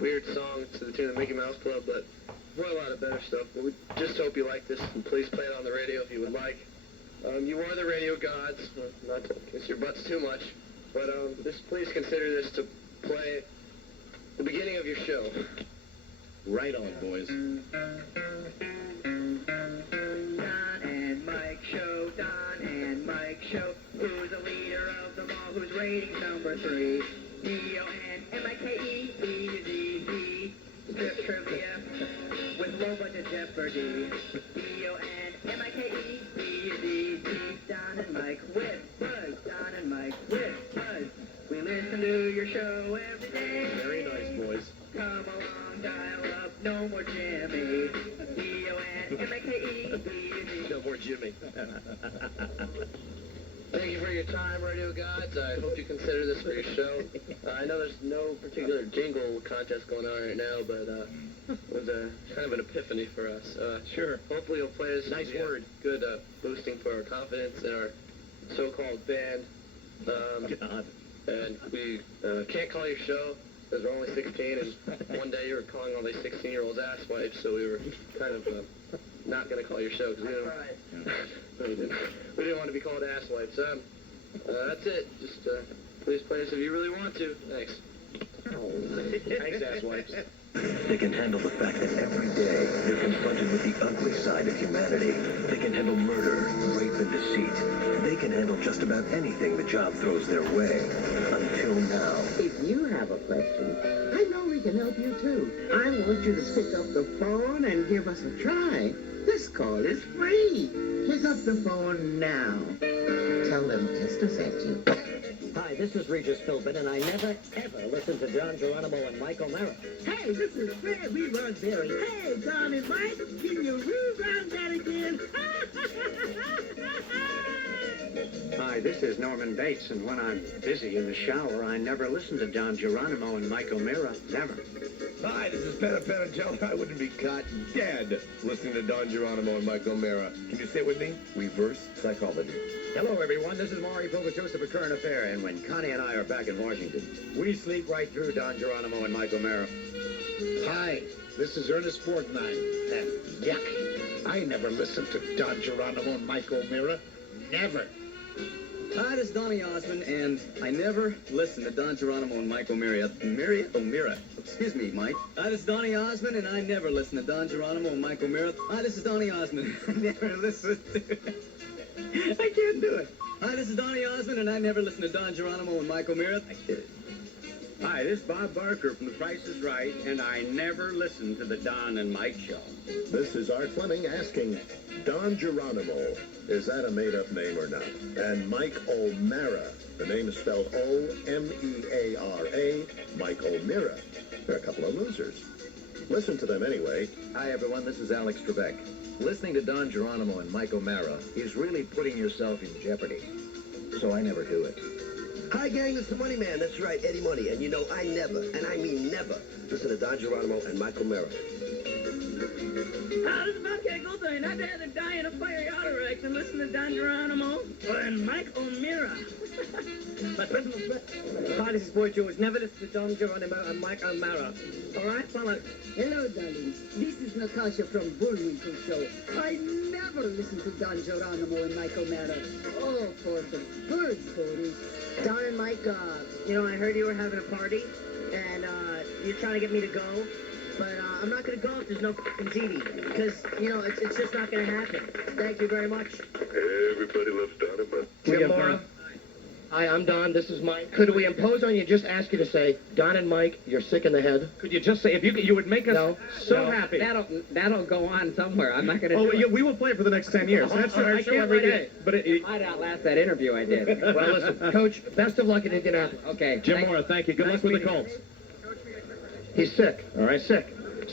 weird song to the tune of Mickey Mouse Club, but we've a lot of better stuff. But we just hope you like this, and please play it on the radio if you would like. You are the radio gods, not to kiss your butts too much, but please consider this to play the beginning of your show. Right on, boys. Don and Mike show, Don and Mike show. Who's the leader of them all? Who's rating number 3? D-O-N-M-I-K-E, E-U-D-E. Strip trivia with low budget Jeopardy. D-O-N-M-I-K-E, E-U-D-E. Don and Mike with Buzz. Don and Mike with Buzz. We listen to your show every day. Very nice, boys. Come along, dial up, no more Jimmy. D-O-N-M-I-K-E, E-U-D-E. No more Jimmy. Thank you for your time, radio gods. I hope you consider this for your show. I know there's no particular jingle contest going on right now, but it was a kind of an epiphany for us. Sure. Hopefully you'll play this. Nice word. Good boosting for our confidence in our so-called band. God. And we can't call your show because we're only 16, and one day you were calling all these 16-year-olds asswipes, so we were kind of not going to call your show because we didn't want to be called asswipes. That's it. Just please play us if you really want to. Thanks. Thanks, asswipes. They can handle the fact that every day they're confronted with the ugly side of humanity. They can handle murder, rape, and deceit. They can handle just about anything the job throws their way. Until now. If you have a question, I know we can help you too. I want you to pick up the phone and give us a try. This call is free. Pick up the phone now. Tell them Tester sent you. Hi, this is Regis Philbin, and I never, ever listen to John Geronimo and Mike O'Mara. Hey, this is Fred. We run Berry. Hey, Don and Mike, can you reround that again? Hi, this is Norman Bates, and when I'm busy in the shower, I never listen to Don Geronimo and Mike O'Mara. Never. Hi, this is Penn. I wouldn't be caught dead listening to Don Geronimo and Mike O'Mara. Can you say it with me? Reverse psychology. Hello, everyone. This is Maury Povich of A Current Affair, and when Connie and I are back in Washington, we sleep right through Don Geronimo and Mike O'Mara. Hi, this is Ernest Borgnine, and yuck, I never listened to Don Geronimo and Mike O'Mara. Never. Hi, this is Donny Osmond, and I never listen to Don Geronimo and Mike O'Mara. O'Mara. Excuse me, Mike. Hi, this is Donny Osmond, and I never listen to Don Geronimo and Mike O'Mara. Hi, this is Donny Osmond. I never listen to... I can't do it. Hi, this is Donny Osmond, and I never listen to Don Geronimo and Mike O'Mara. I did it. Hi, this is Bob Barker from The Price is Right, and I never listen to the Don and Mike show. This is Art Fleming asking, Don Geronimo, is that a made-up name or not? And Mike O'Mara, the name is spelled O-M-E-A-R-A, Mike O'Mara. They're a couple of losers. Listen to them anyway. Hi, everyone. This is Alex Trebek. Listening to Don Geronimo and Mike O'Mara is really putting yourself in jeopardy. So I never do it. Hi, gang, this is the Money Man. That's right, Eddie Money. And you know, I never, and I mean never, listen to Don Geronimo and Mike O'Mara. How does about that go thing? I'd rather die in a fiery auto wreck than listen to Don Geronimo and Mike O'Mara. My personal friend. Hi, this is Boy George. Never listen to Don Geronimo and Mike O'Mara. All right, fellas? Hello, darling. This is Natasha from Bullwinkle Show. I never listen to Don Geronimo and Mike O'Mara. Oh, for the birds, Tony. Don and Mike, I heard you were having a party, and you're trying to get me to go, but I'm not going to go if there's no f***ing TV, because, it's just not going to happen. Thank you very much. Everybody loves Don and Mike. Jim Laura. Hi, I'm Don. This is Mike. Could we impose on you, just ask you to say, Don and Mike, you're sick in the head? Could you just say, if you would make us so happy. That'll go on somewhere. I'm not going to. Oh, yeah, we will play it for the next 10 years. That's our show every day. But it might outlast that interview I did. Well, listen, Coach, best of luck in Indianapolis. Okay. Jim Mora, thank you. Good luck with the Colts. He's sick. All right, sick.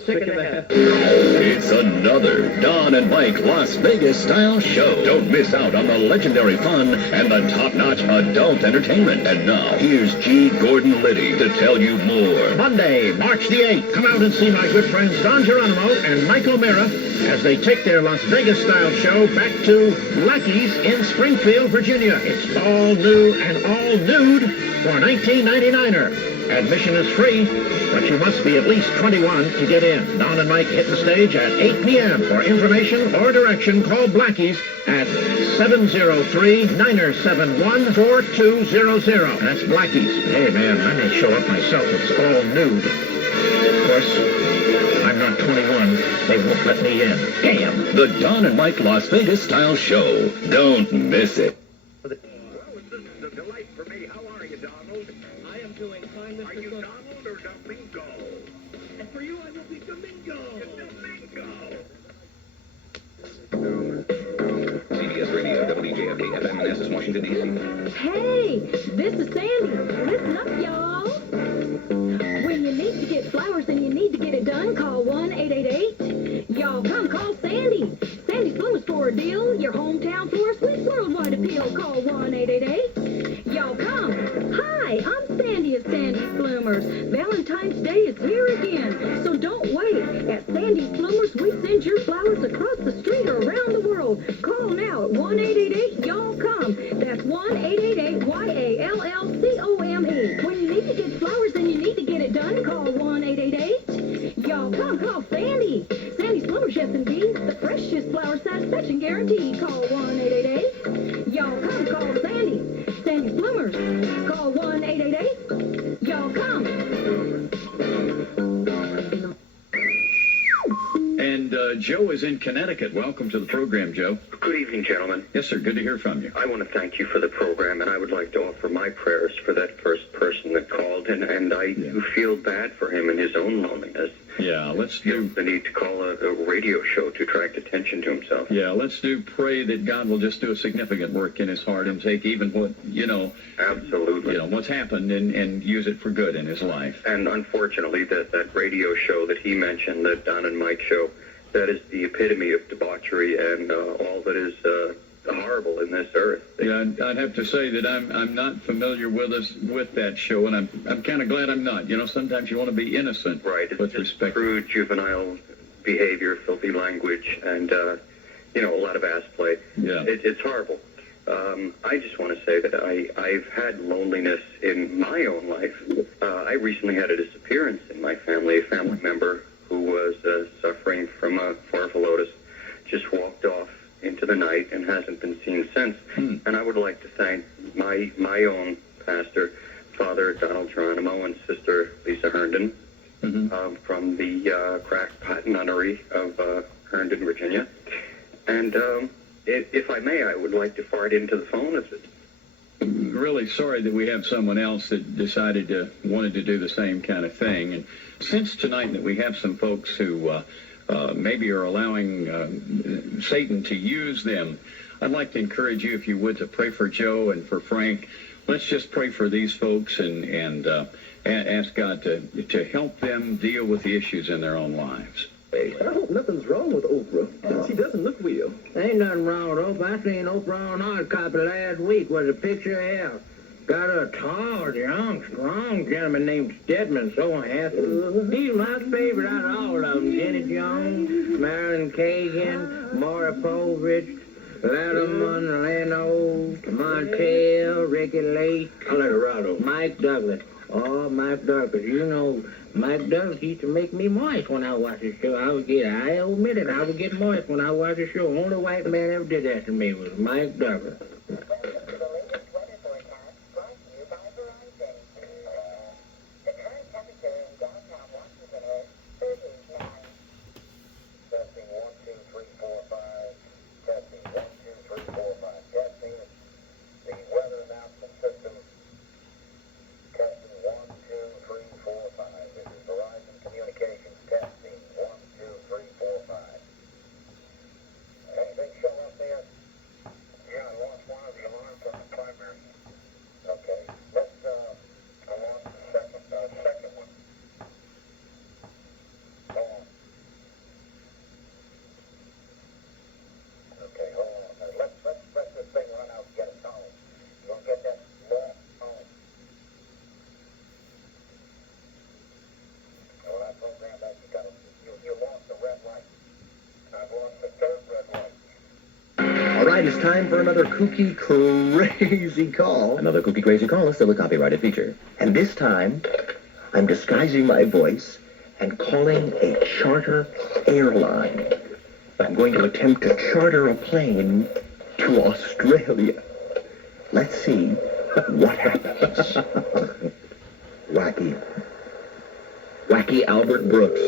Sick in the head. It's another Don and Mike Las Vegas-style show. Don't miss out on the legendary fun and the top-notch adult entertainment. And now, here's G. Gordon Liddy to tell you more. Monday, March the 8th. Come out and see my good friends Don Geronimo and Mike O'Mara as they take their Las Vegas-style show back to Lucky's in Springfield, Virginia. It's all new and all nude for a 1999er. Admission is free, but you must be at least 21 to get in. Don and Mike hit the stage at 8 p.m. For information or direction, call Blackie's at 703-971-4200. That's Blackie's. Hey, man, I may show up myself. It's all nude. Of course, I'm not 21. They won't let me in. Damn. The Don and Mike Las Vegas-style show. Don't miss it. Well, it's a delight for me. How are you, Donald? I am doing fine, Mr. Are you Donald or Domingo? And for you, I will be Domingo. CBS Radio, WJFK FM, Manassas, Washington, D.C. Hey, this is Sandy. Listen up, y'all. When you need to get flowers and you need to get it done, call 1-888. Y'all come call Sandy. Sandy's Blooming Store store deal. Your hometown florist with worldwide appeal. Call 1-888. Y'all come. Hi, I'm Sandy of Sandy's Bloomers. Valentine's Day is here again, so don't wait. At Sandy's Bloomers, we send your flowers across the street or around the world. Call now at 1-888. Y'all come. That's 1-888-YALLCOME. When you need to get flowers and you need to get it done, call 1-888. Y'all come. Call Sandy. Sandy's Bloomers, yes indeed. The freshest flower satisfaction guarantee. Call 1-888. Y'all come. Call Sandy. Sandy's Bloomers. Call 1-888. Y'all come. And Joe is in Connecticut. Welcome to the program, Joe. Good evening, gentlemen. Yes, sir. Good to hear from you. I want to thank you for the program, and I would like to offer my prayers for that first person that called, and I do feel bad for him in his own loneliness. Yeah, let's do the need to call a radio show to attract attention to himself. Yeah, let's pray that God will just do a significant work in his heart and take even what, absolutely, what's happened and use it for good in his life. And unfortunately, that radio show that he mentioned, that Don and Mike show, that is the epitome of debauchery and all that is horrible in this earth. Yeah, I'd have to say that I'm not familiar with that show, and I'm kind of glad I'm not. Sometimes you want to be innocent, right? It's with respect. Crude, juvenile behavior, filthy language, and a lot of ass play. Yeah, it's horrible. I just want to say that I've had loneliness in my own life. I recently had a disappearance in my family. A family member who was suffering from farfalotus just walked off into the night and hasn't been seen since. And I would like to thank my own pastor, Father Donald Geronimo, and Sister Lisa Herndon from the Crackpot Nunnery of Herndon, Virginia. And if I may, I would like to fart into the phone. Really sorry that we have someone else that wanted to do the same kind of thing. And since tonight that we have some folks who maybe are allowing Satan to use them, I'd like to encourage you, if you would, to pray for Joe and for Frank. Let's just pray for these folks and ask God to help them deal with the issues in their own lives. I hope nothing's wrong with Oprah. She doesn't look well. Ain't nothing wrong with Oprah. I seen Oprah on hard copy last week with a picture of her. Got a tall, young, strong gentleman named Stedman, so handsome. He's my favorite out of all of them. Jenny Jones, Marilyn Kagan, Maury Povich, Letterman, Leno, Montel, Ricky Lake, Colorado, Mike Douglas. Oh, Mike Douglas, Mike Douglas used to make me moist when I watched the show. I would get moist when I watched the show. Only white man ever did that to me was Mike Douglas. All right, it's time for another kooky, crazy call. Another kooky, crazy call is still a copyrighted feature. And this time, I'm disguising my voice and calling a charter airline. I'm going to attempt to charter a plane to Australia. Let's see what happens. Wacky Albert Brooks.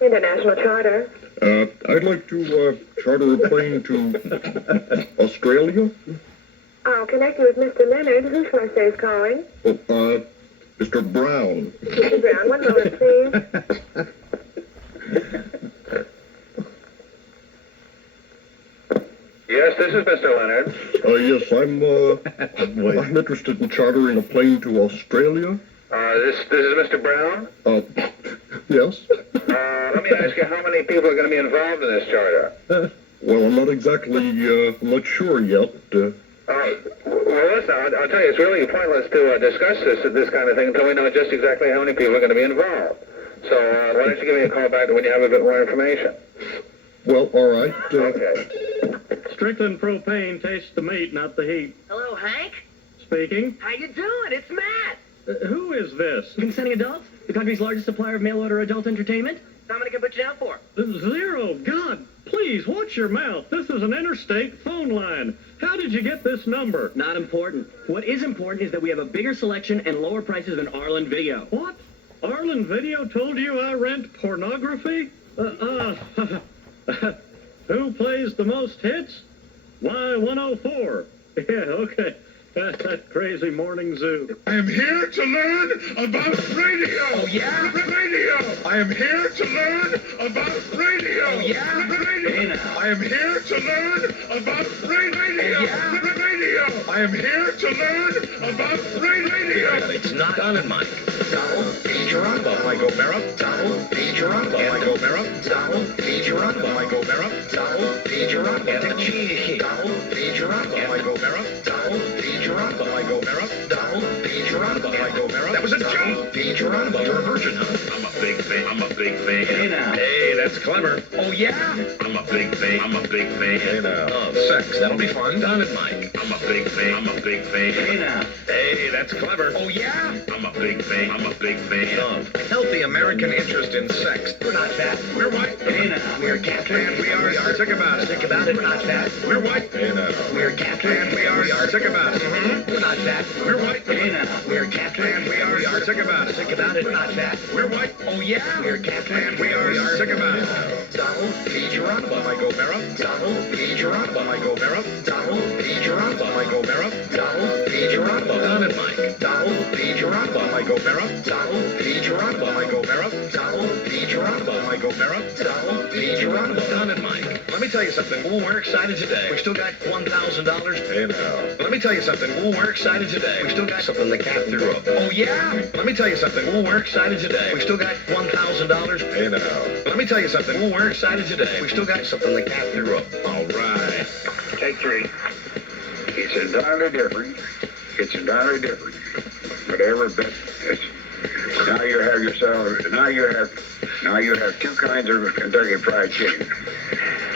International charter. I'd like to charter a plane to Australia. I'll connect you with Mr. Leonard. Whose first day is calling? Mr. Brown. Mr. Brown, 1 moment, please. Yes, this is Mr. Leonard. Yes, I'm interested in chartering a plane to Australia. This is Mr. Brown? Yes. Let me ask you, how many people are going to be involved in this charter? Well, I'm not exactly, I'm not sure yet. Well, listen, I'll tell you, it's really pointless to discuss this kind of thing until we know just exactly how many people are going to be involved. So why don't you give me a call back when you have a bit more information? Well, all right. Okay. Strickland propane tastes the meat, not the heat. Hello, Hank? Speaking. How you doing? It's Matt. Who is this? Consenting Adults, the country's largest supplier of mail-order adult entertainment. How many can I put you down for? Zero. God, please, watch your mouth. This is an interstate phone line. How did you get this number? Not important. What is important is that we have a bigger selection and lower prices than Arlen Video. What? Arlen Video told you I rent pornography? Who plays the most hits? Y104. Yeah, okay. That crazy morning zoo. I am here to learn about radio. Oh, yeah? Radio. I am here to learn about radio. Oh, yeah? Radio. I am here to learn about radio. Oh, yeah? Radio. I am here to learn about radio. It's not Don and Mike. Donald P. Geronimo. Mike O'Mara. Donald P. Geronimo. Mike O'Mara. Donald P. Geronimo. Mike O'Mara. Donald P. Geronimo. And the G. Donald P. Geronimo. Mike O'Mara. Donald P. Geronimo. Mike O'Mara. Donald P. Geronimo. Mike O'Mara. That was a Donald joke. P. Geronimo. You're a virgin, huh? I'm a big fan. I'm a big fan. Hey, now. Hey, that's clever. Oh, yeah? I'm a big fan. I'm a big fan. Hey, now. Oh, sex. That'll be fun. Don and Mike. I'm a big fan. I'm a big fan. Hey, now. Hey, that's clever. Oh, yeah? I'm a big fan. I'm a big fan. Of healthy American interest in sex. We're not fat. We're white. Hey, now. We're Captain. And we are sick about it. Sick about it. We're not fat. We're white. Hey, now. We're Captain. And we are sick about it. We're not fat. We're white. Hey, now. We're Captain. And we are sick about it. Sick about it. We're not fat. We're white. Oh, yeah? We're Captain. And we are sick about it. Donald P. Geronimo. Mike O'Mara. Donald P. Geronimo. Mike O'Mara. Donald P. Geronimo. Mike O'Mara. Donald P. Geronimo. Don and Mike. Donald P. Geronimo. Mike O'Mara. Donald P. Geronimo. Mike O'Mara. Donald P. Geronimo. Mike O'Mara. Donald P. Geronimo. Don and Mike. Let me tell you something. Well, we're excited today. We still got $1,000. Hey, now. Let me tell you something. Well, we're excited today. We still got something the cat threw up. Oh, yeah? Let me tell you something. Well, we're excited today. We still got $1,000. Hey, now. Let me tell you something. Well, we're excited today. We still got something the cat threw up. All right. Take three. It's entirely different. It's entirely different. Whatever, but it's, now you have yourself. Now you have two kinds of Kentucky Fried Chicken.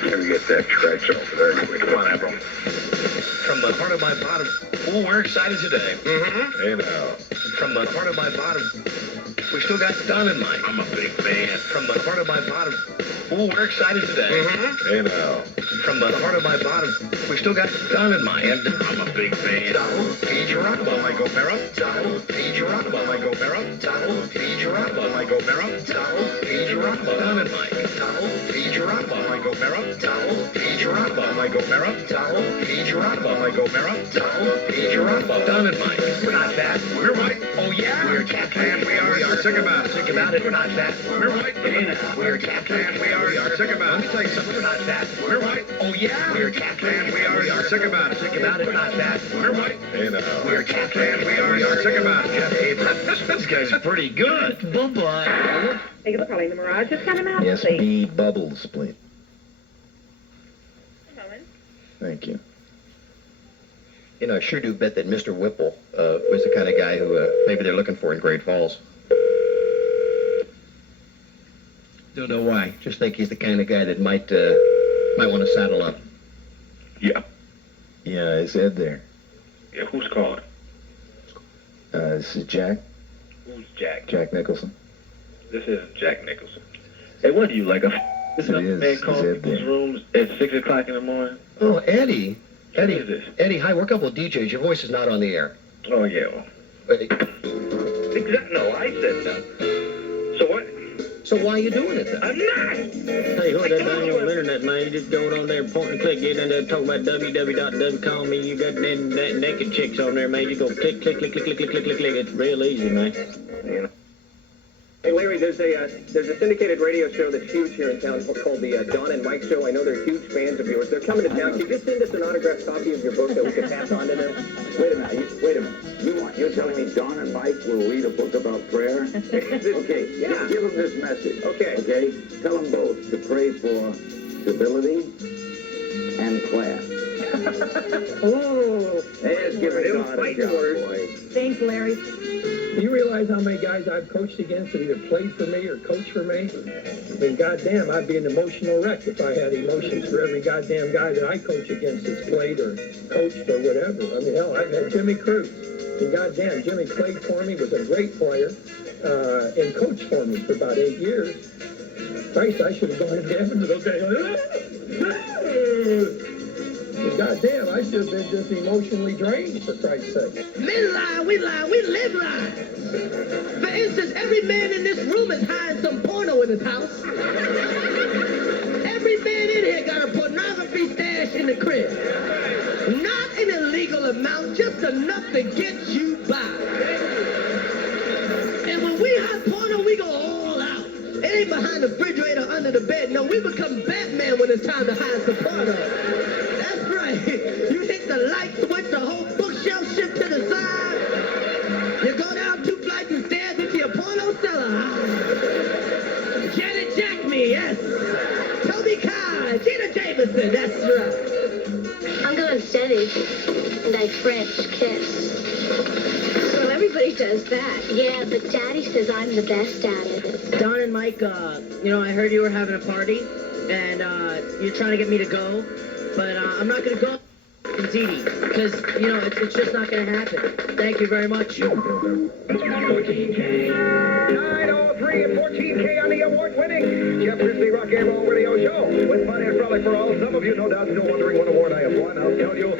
Let me get that scratch off there. Come on, April. From the heart of my bottom. Well, we're excited today. Hey now. From the heart of my bottom. We still got Don and Mike. I'm a big fan. From the heart of my bottom. Oh, we're excited today. Hey now. From the heart of my bottom. We still got Don and Mike. And I'm a big fan. Donald P. Geronimo. Mike O'Mara. Donald P. Geronimo. Mike O'Mara. Donald P. Geronimo. Mike O'Mara. Donald P. Geronimo. Don and Mike. Donald P. Geronimo. Mike O'Mara. Donald P. Geronimo. Mike O'Mara. Donald P. Geronimo. Mike O'Mara. Donald P. Geronimo. Don and Mike. We're not fat. We're white. Oh, yeah? We're Captain. And we are sick about it. Sick about it. We're not fat. We're white. We're Captain. And we are sick about it. Let me tell you something. We're not fat. We're white. Oh, yeah? We're Captain. And we are sick about it. Sick about it. We're not fat. We're white. Hey now. We're Captain. And we are sick about it. Jeff Abrams. This guy's pretty good. Bye-bye. Thank you for calling the Mirage. Just kind of mouse, Yes, please. B Bubbles, please. One moment. Thank you. You know, I sure do bet that Mr. Whipple was the kind of guy who maybe they're looking for in Great Falls. Don't know why. Just think he's the kind of guy that might want to saddle up. Yeah. Yeah, is Ed there? Yeah. Who's calling? This is Jack. Who's Jack? Jack Nicholson. This is Jack Nicholson. Hey, what do you like? This It is. man Is calling Ed people's there? rooms at 6 o'clock in the morning. Oh, Eddie. Who is this? Eddie, hi. We're a couple of DJs. Your voice is not on the air. Oh yeah. Well. No, I said no. So what? So why are you doing it then? I'm not. Hey, what that thing on the internet, man? You just go on there, point and click, get in there, talk about www.call me. You got them that naked chicks on there, man. You go click, click, click, click, click, click, click, click, click. It's real easy, man. Hey, Larry, there's a syndicated radio show that's huge here in town called the Don and Mike Show. I know they're huge fans of yours. They're coming to town. Can you just send us an autographed copy of your book that we can pass on to them? Wait a minute. You want on. You're telling me Don and Mike will read a book about prayer? Okay, Yeah. give them this message. Okay. Okay? Tell them both to pray for stability and class. Oh. Let's give it Them Don a fighting job, words. boys. Thanks, Larry. Do you realize how many guys I've coached against that either played for me or coached for me? I mean, goddamn, I'd be an emotional wreck if I had emotions for every goddamn guy that I coach against that's played or coached or whatever. I mean, hell, I've had Jimmy Cruz. And goddamn, Jimmy played for me, was a great player, and coached for me for about 8 years. Christ, I should have gone to heaven with those guys. Goddamn, I should have been just emotionally drained, for Christ's sake. Men lie, we live lies. For instance, every man in this room is hiding some porno in his house. Every man in here got a pornography stash in the crib. Not an illegal amount, just enough to get you by. And when we hide porno, we go all out. It ain't behind the refrigerator, under the bed. No, we become Batman when it's time to hide some porno. That's right. You hit the light switch, the whole bookshelf shift to the side. You go down 2 flights of stairs into your porno cellar. Janet Jackme, yes. Toby Carr, Gina Jameson, that's right. I'm going steady, and I French kiss. Well, everybody does that. Yeah, but Daddy says I'm the best at it. Don and Mike, you know, I heard you were having a party, and you're trying to get me to go, but I'm not going to go because, you know, it's just not going to happen. Thank you very much. 903 and 14K on the award-winning Jeff Christie Rock and Roll Radio Show with fun and frolic for all. Some of you, no doubt, still wondering what award I have won. I'll tell you,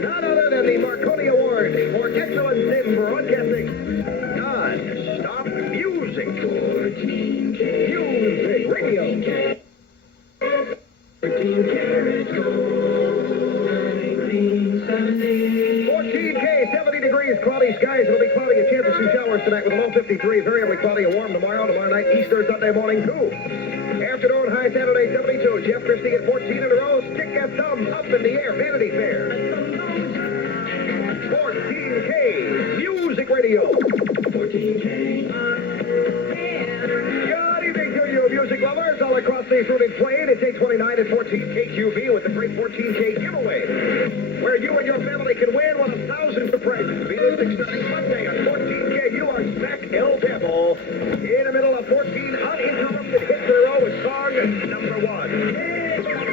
none other than the Marconi Award for Excellence in Broadcasting. Non-stop music. Music Radio. 14K, 70 degrees, cloudy skies. It'll be cloudy, a chance of some showers tonight with a low 53, variably cloudy and warm tomorrow. Tomorrow night, Easter Sunday morning, too. Afternoon, high Saturday, 72. Jeff Christie at 14 in a row. Stick that thumb up in the air. Vanity Fair. 14K, Music Radio. 14K. Good evening to you, music lovers all across the fruited plain. It's 829 at 14KQV with the great 14K giveaway, where you and your family can win 1,000 for prizes. Be listening starting Monday on 14K. You are smack El Devil in the middle of 14 uninterrupted hits in a row with song number 1.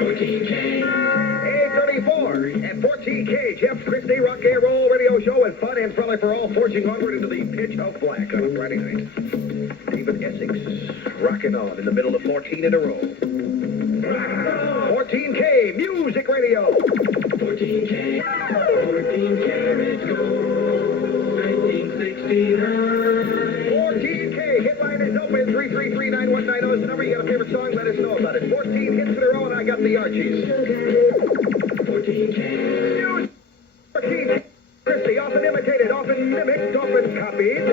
14K. 834 at 14K. Jeff Christie Rock and Roll Radio Show with fun and frolic for all, forging onward into the pitch of black on a Friday night. David Essex rocking on in the middle of 14 in a row. 14K Music Radio. 14K. 14K gold. 1969. 14K hit line is open. 333-9190 is the number. You got a favorite song? Let us know about it. 14 hits in a row, and I got the Archies. 14K. 14K. Christie, often imitated, often mimicked, often copied,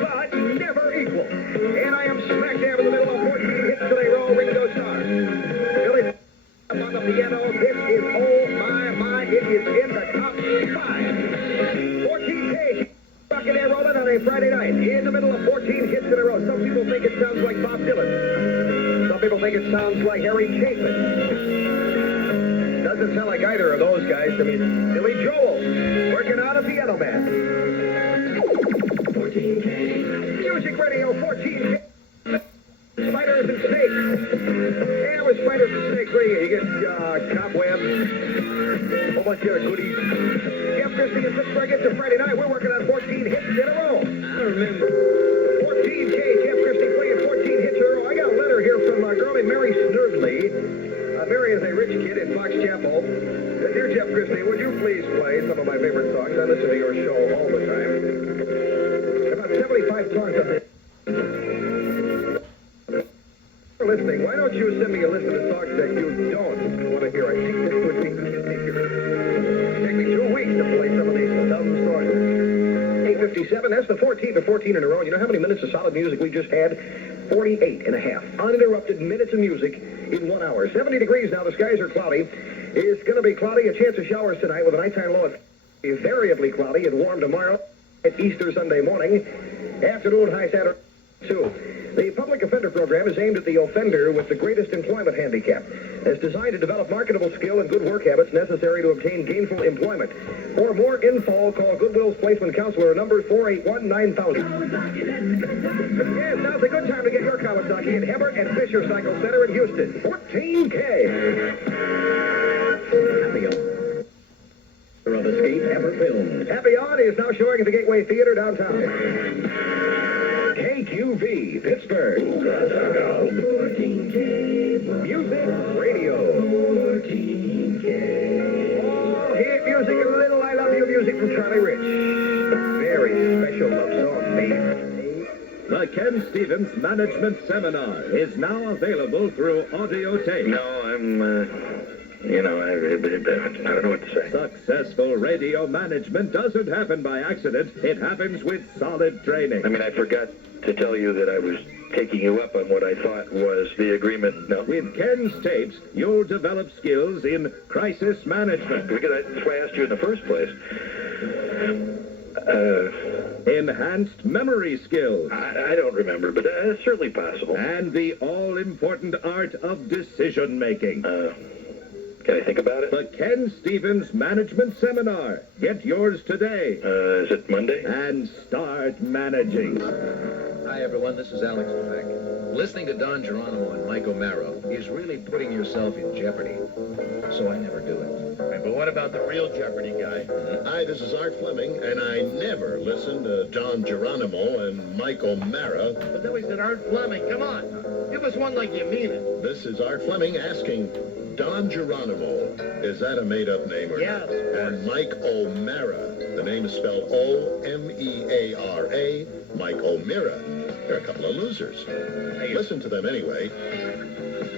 but never equal. And I am smack dab in the middle of 14 hits in a row. Ringo Starr. Billy up on the piano. This is, oh my, it is in the top 5. 14K. Rockin' and rolling on a Friday night. In the middle of 14 hits in a row. Some people think it sounds like Bob Dylan. Some people think it sounds like Harry Chapin. Doesn't sound like either of those guys. I mean, Billy Joel working on a piano man. 14K. Music Radio 14K. Spiders and snakes. Yeah, with spiders and snakes, what do you get? You get cobwebs, a whole bunch of goodies. Jeff Christie in Pittsburgh. It's a Friday night. We're working on 14 hits in a row. I remember. 14K. Jeff Christie playing 14 hits in a row. I got a letter here from girlie Mary Snurdley. Mary is a rich kid in Fox Chapel. Dear Jeff Christie, would you please play some of my favorite songs? I listen to your show all the time. About 75 songs of it. Listening. Why don't you send me a list of the songs that you don't want to hear? I think this would be take me 2 weeks to play some of these dumb songs. 8:57. That's the 14th of 14 in a row. You know how many minutes of solid music we just had? 48 and a half. Uninterrupted minutes of music in 1 hour. 70 degrees now. The skies are cloudy. It's going to be cloudy. A chance of showers tonight with a nighttime low at Variably cloudy and warm tomorrow at Easter Sunday morning. Afternoon high Saturday too. The public offender program is aimed at the offender with the greatest employment handicap. It's designed to develop marketable skill and good work habits necessary to obtain gainful employment. For more info, call Goodwill's Placement Counselor number 481-9000. Yes, now's a good time to get your Kawasaki at Hebert and Fisher Cycle Center in Houston. 14K. Happy of Escape Ever Filmed. Happy On is now showing at the Gateway Theater downtown. KQV, Pittsburgh. 14K. Music Radio. 14K. Oh, hit music and a little I Love You music from Charlie Rich. Very special love song, baby. The Ken Stevens Management Seminar is now available through audio tape. No, I'm, I don't know what to say. Successful radio management doesn't happen by accident. It happens with solid training. I mean, I forgot to tell you that I was taking you up on what I thought was the agreement. No. With Ken's tapes, you'll develop skills in crisis management. That's why I asked you in the first place. Enhanced memory skills. I don't remember, but it's certainly possible. And the all-important art of decision-making. Can I think about it? The Ken Stevens Management Seminar. Get yours today. Is it Monday? And start managing. Hi, everyone. This is Alex Trebek. Listening to Don Geronimo and Mike O'Mara is really putting yourself in jeopardy. So I never do it. Right, but what about the real Jeopardy guy? Hi, this is Art Fleming, and I never listen to Don Geronimo and Mike O'Mara. But then we said Art Fleming. Come on. Give us one like you mean it. This is Art Fleming asking, Don Geronimo, is that a made-up name or yes, not? And Mike O'Mara, the name is spelled O-M-E-A-R-A, Mike O'Mara. They're a couple of losers. Hey, listen to them anyway.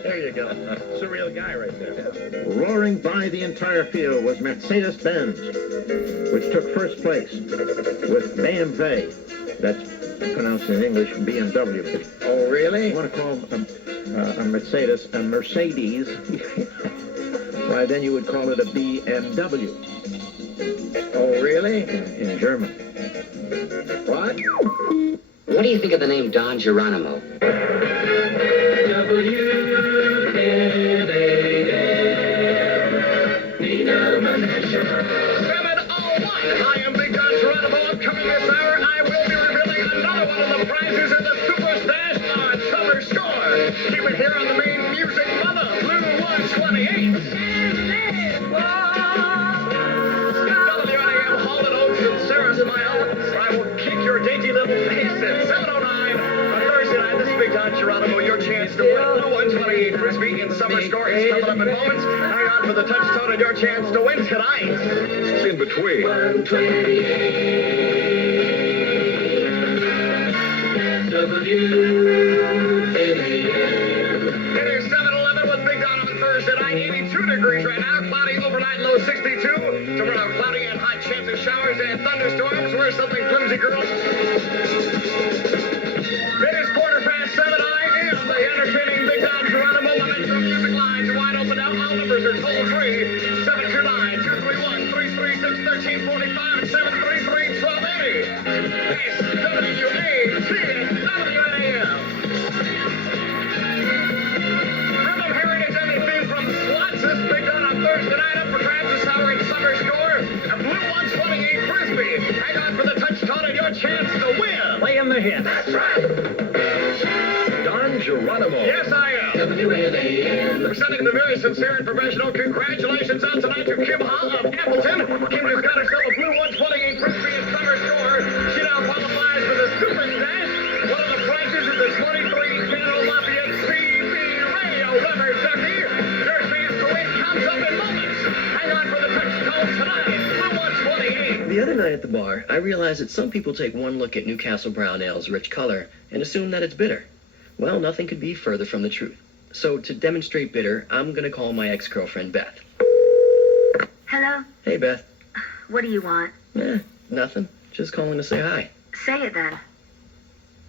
There you go. It's a real guy right there. Roaring by the entire field was Mercedes-Benz, which took first place with BMW. That's pronounced in English BMW. Oh, really? You want to call a Mercedes a Mercedes, why then you would call it a BMW. Oh, really? In German. What? What do you think of the name Don Geronimo? I am Big Don Geronimo. Upcoming this hour, I will be revealing another one of the prizes in the Super Stash on Summer Score. Keep it here on the main music mother, Blue 128. WNAM Hall and Oaks and Sarah Smile, or I will kick your dainty little face at 7:09 on Thursday night. This is Big Don Geronimo. Your chance to win Blue 128 Frisbee in Summer Score is coming up in moments. Hang on for the touchstone and your chance to win tonight. In between. 128 WNAM. It is 7:11 with Big Don on Thursday night. 82 degrees right now. Cloudy overnight, low 62. Tomorrow, cloudy and hot, chance of showers and thunderstorms. Wear something flimsy, girls. It is 7:15. I am the entertaining Big Don Geronimo. My Metro Music lines are wide open now. All numbers are toll free. 729-231-336-1345 and 733-1280. It's WATWNAM. Rhythm Heritage and the theme from Slots. This Big Don on Thursday night. Up for grabs this hour in Summer Score. A Blue 128 Frisbee. Hang on for the touchdown and your chance to win. Play in the hit. That's right. Don Geronimo. Yes, I am. WNAM. We're sending the very sincere and professional congratulations out tonight to Kim Ha of Appleton. Kim just got herself a Blue 128 Frisbee in Summer Score. She now qualifies for the Super Stash. One of the prizes is the 23 General Lafayette CB Radio Rubber Ducky. Your chance to win comes up in moments. Hang on for the touchdown tonight. Blue 128. The other night at the bar, I realized that some people take one look at Newcastle Brown Ale's rich color and assume that it's bitter. Well, nothing could be further from the truth. So to demonstrate bitter, I'm going to call my ex-girlfriend Beth. Hello? Hey, Beth. What do you want? Nothing. Just calling to say hi. Say it then.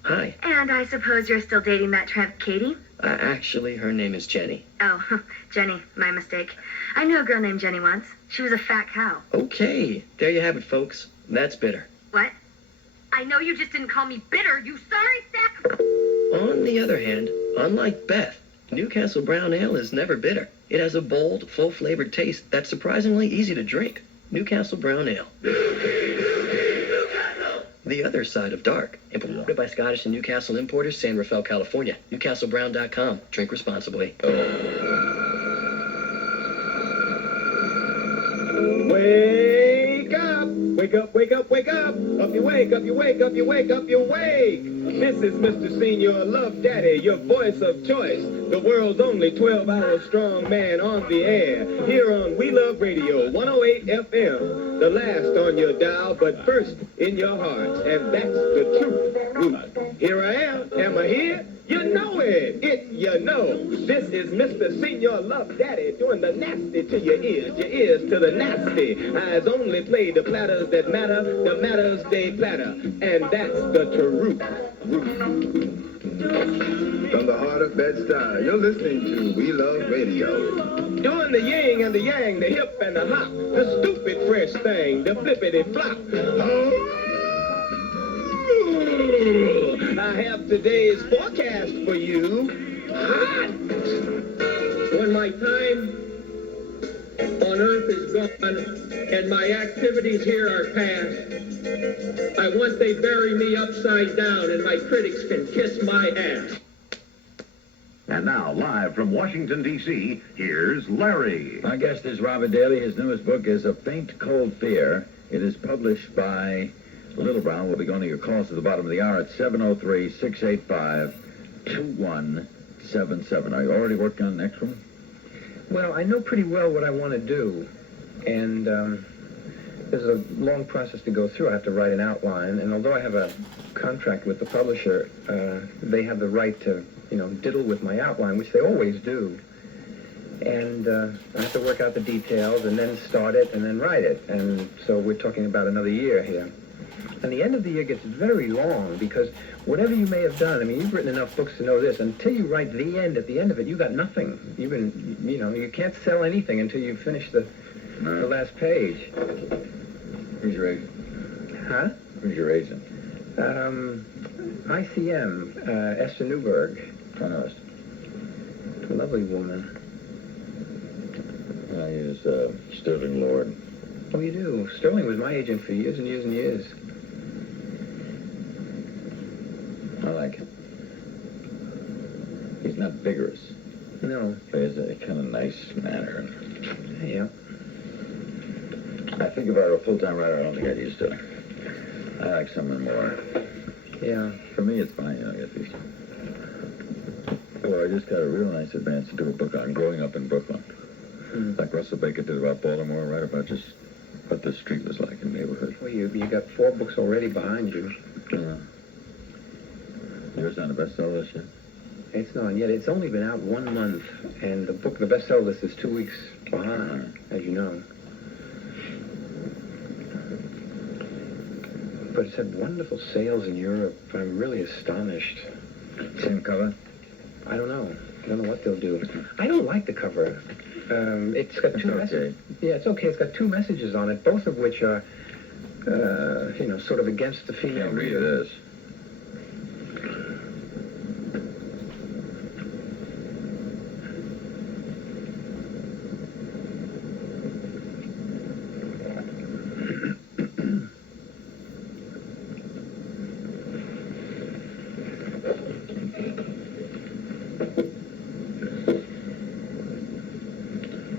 Hi. And I suppose you're still dating that tramp Katie? Actually, her name is Jenny. Oh, Jenny, my mistake. I knew a girl named Jenny once. She was a fat cow. Okay, there you have it, folks. That's bitter. What? I know you just didn't call me bitter, you sorry sack. On the other hand, unlike Beth, Newcastle Brown Ale is never bitter. It has a bold, full-flavored taste that's surprisingly easy to drink. Newcastle Brown Ale. The other side of dark. Imported by Scottish and Newcastle importers, San Rafael, California. NewcastleBrown.com. Drink responsibly. Wake up! Wake up, wake up, wake up! Up you wake, up you wake, up you wake, up you wake! This is Mr. Senior Love Daddy, your voice of choice. The world's only 12-hour strong man on the air. Here on We Love Radio, 108 FM. The last on your dial, but first in your heart. And that's the truth. Here I am I here? You know it. You know. This is Mr. Senior Love Daddy doing the nasty to your ears to the nasty. Eyes only play the platters that matter, the matters they platter. And that's the truth. From the heart of Bed-Stuy, you're listening to We Love Radio. Doing the yin and the yang, the hip and the hop, the stupid fresh thing, the flippity flop. I have today's forecast for you. Hot. When my time on earth is gone and my activities here are past, I want they bury me upside down and my critics can kiss my ass. And now, live from Washington, D.C., here's Larry. My guest is Robert Daly. His newest book is A Faint Cold Fear. It is published by Little Brown. We'll be going to your calls at the bottom of the hour at 703-685-2177. Are you already working on the next one? Well, I know pretty well what I want to do, and there's a long process to go through. I have to write an outline, and although I have a contract with the publisher, they have the right to, diddle with my outline, which they always do. And I have to work out the details, and then start it, and then write it. And so we're talking about another year here. And the end of the year gets very long, because whatever you may have done, you've written enough books to know this, until you write the end, at the end of it, you got nothing. You can't sell anything until you finish the last page. Who's your agent? Huh? Who's your agent? ICM, Esther Newberg. I know Esther. A lovely woman. I use Sterling Lord. Oh, you do? Sterling was my agent for years and years and years. I like him. He's not vigorous. No. But he has a kind of nice manner. Yeah. I think if I were a full-time writer, I don't think I'd use Sterling. I like someone more. Yeah. For me, it's fine, I get these. Well, I just got a real nice advance to do a book on growing up in Brooklyn. Like Russell Baker did about Baltimore, right about just what the street was like in the neighborhood. Well, you got 4 books already behind you. Yeah. Yours on the bestseller list yet? It's not yet. It's only been out 1 month, and the bestseller list is 2 weeks behind, as you know. But it's had wonderful sales in Europe. I'm really astonished. Same cover? I don't know. I don't know what they'll do. I don't like the cover. It's got 2 messages. Yeah, it's okay. It's got 2 messages on it, both of which are, sort of against the female reader. Read this.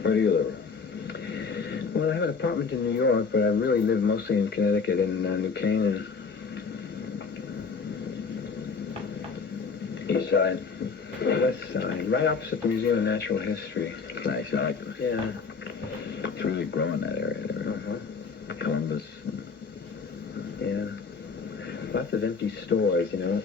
Where do you live? Well, I have an apartment in New York, but I really live mostly in Connecticut, in New Canaan. East side? West side, right opposite the Museum of Natural History. Nice, I like it. Yeah. It's really growing, that area there. Columbus. Yeah. Lots of empty stores, and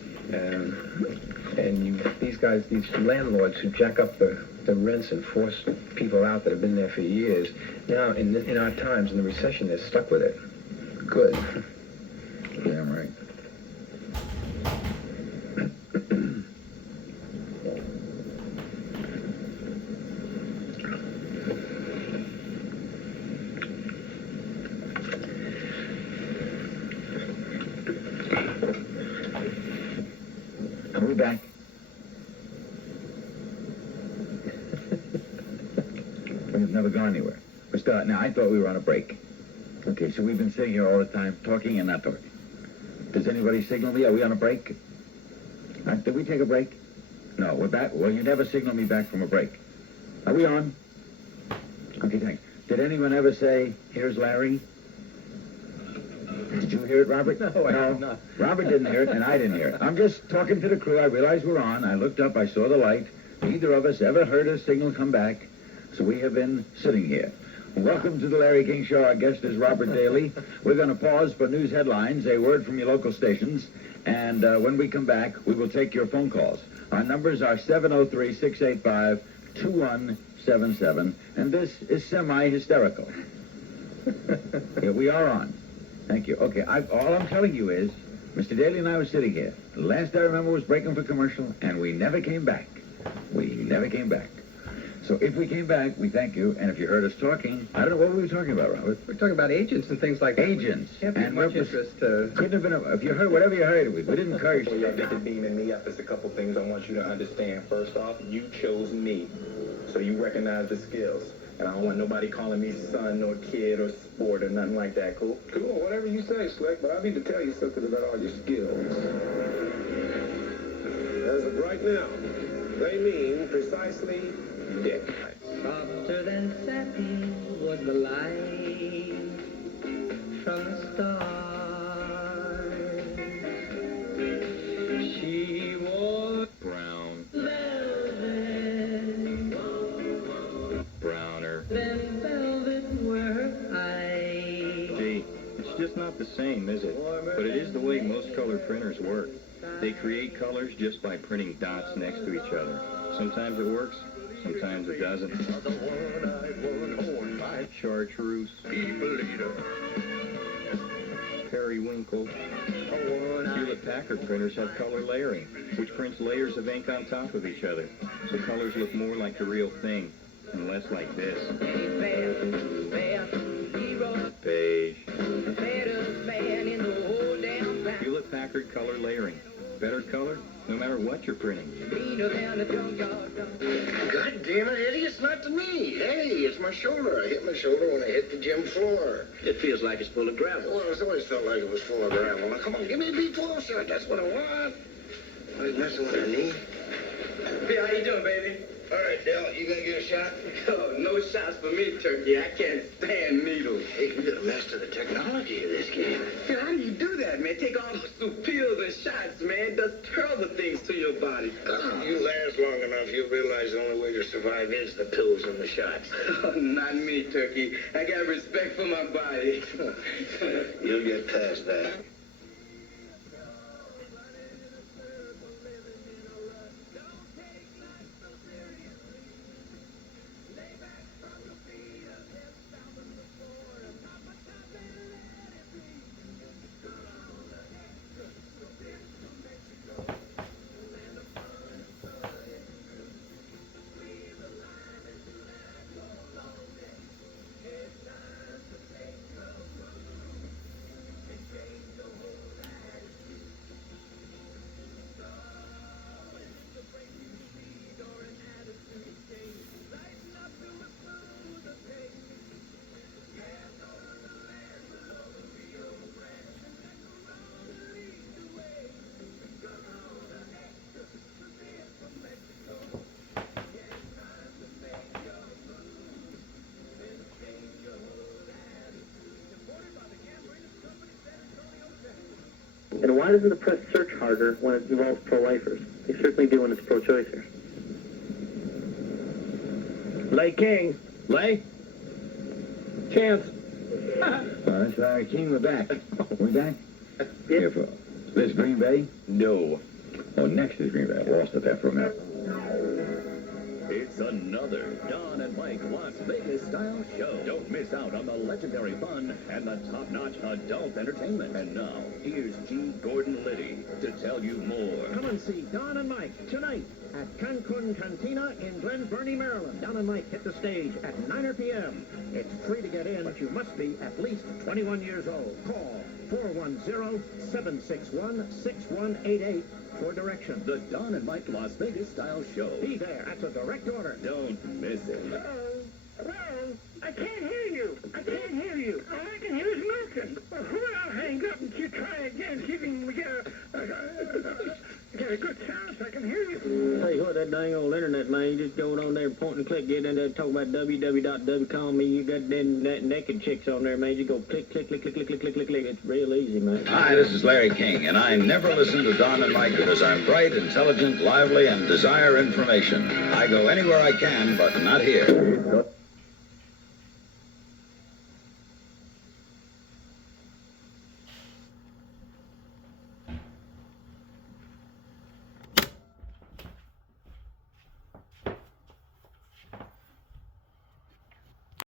these landlords who jack up the rents and force people out that have been there for years. Now, in our times, in the recession, they're stuck with it. Good. Damn right. back? We've never gone anywhere. We're still, now, I thought we were on a break. Okay, so we've been sitting here all the time, talking and not talking. Does anybody signal me? Are we on a break? Did we take a break? No, we're back. Well, you never signal me back from a break. Are we on? Okay, thanks. Did anyone ever say, here's Larry? Did you hear it, Robert? No, I did not. Robert didn't hear it, and I didn't hear it. I'm just talking to the crew. I realized we're on. I looked up. I saw the light. Neither of us ever heard a signal come back, so we have been sitting here. Welcome to the Larry King Show. Our guest is Robert Daly. We're going to pause for news headlines, a word from your local stations, and when we come back, we will take your phone calls. Our numbers are 703-685-2177, and this is semi-hysterical. Here we are on. Thank you. Okay, all I'm telling you is, Mr. Daly and I were sitting here. The last I remember was breaking for commercial, and we never came back. We never came back. So if we came back, we thank you. And if you heard us talking, I don't know what we were talking about, Robert. We're talking about agents and things like that. Agents. Can't be much interest. Couldn't have been. If you heard whatever you heard, we didn't curse. Well, y'all get to beaming me up. There's a couple things I want you to understand. First off, you chose me, so you recognize the skills. And I don't want nobody calling me son or kid or sport or nothing like that. Cool? Cool, whatever you say, Slick, but I need to tell you something about all your skills. As of right now, they mean precisely dick. Softer than satin was the light from the stars. She wore brown, velvet, browner. than velvet were her eyes. Gee, it's just not the same, is it? But it is the way most color printers work. They create colors just by printing dots next to each other. Sometimes it works, sometimes it doesn't. Chartreuse, periwinkle. Hewlett-Packard printers have color layering, which prints layers of ink on top of each other, so colors look more like the real thing and less like this. Beige. Hewlett-Packard color layering. Better color, no matter what you're printing. God damn it, Eddie, it's not to me. Hey, it's my shoulder. I hit my shoulder when I hit the gym floor. It feels like it's full of gravel. Well, it's always felt like it was full of gravel. Now, come on, give me a B12 shot. That's what I want. I was messing with her knee. Hey, how you doing, baby? All right, Dell, you gonna get a shot? Oh, no shots for me, Turkey. I can't stand needles. Hey, you gotta master the technology of this game. Hey, how do you do that, man? Take all those pills and shots, man. It does terrible things to your body. If you last long enough, you'll realize the only way to survive is the pills and the shots. Oh, not me, Turkey. I got respect for my body. You'll get past that. And why doesn't the press search harder when it involves pro-lifers? They certainly do when it's pro-choicers. Lay King. Lay. Chance. That's Larry King. We're back. We back? Here for this Green Bay? No. Oh, next is Green Bay. I lost it there for a minute. It's another Don and Mike Las Vegas style show. Don't miss out on the legendary fun and the top-notch adult entertainment. And now, here's G. Gordon Liddy to tell you more. Come and see Don and Mike tonight at Cancun Cantina in Glen Burnie, Maryland. Don and Mike hit the stage at 9 p.m. It's free to get in, but you must be at least 21 years old. Call 410-761-6188 for direction. The Don and Mike Las Vegas Style Show. Be there at the direct order. Don't miss it. Hello? I can't hear you. All I can hear is Milton. Well, I'll hang up and try again, see if we can get a good sound so I can hear you. Tell you what, that dang old internet, man, you just go on there, point and click, get in there, talk about www.call me, you got them naked chicks on there, man, you go click, click, click, click, click, click, click, click, click, it's real easy, man. Hi, this is Larry King, and I never listen to Don and Mike because I'm bright, intelligent, lively, and desire information. I go anywhere I can, but not here.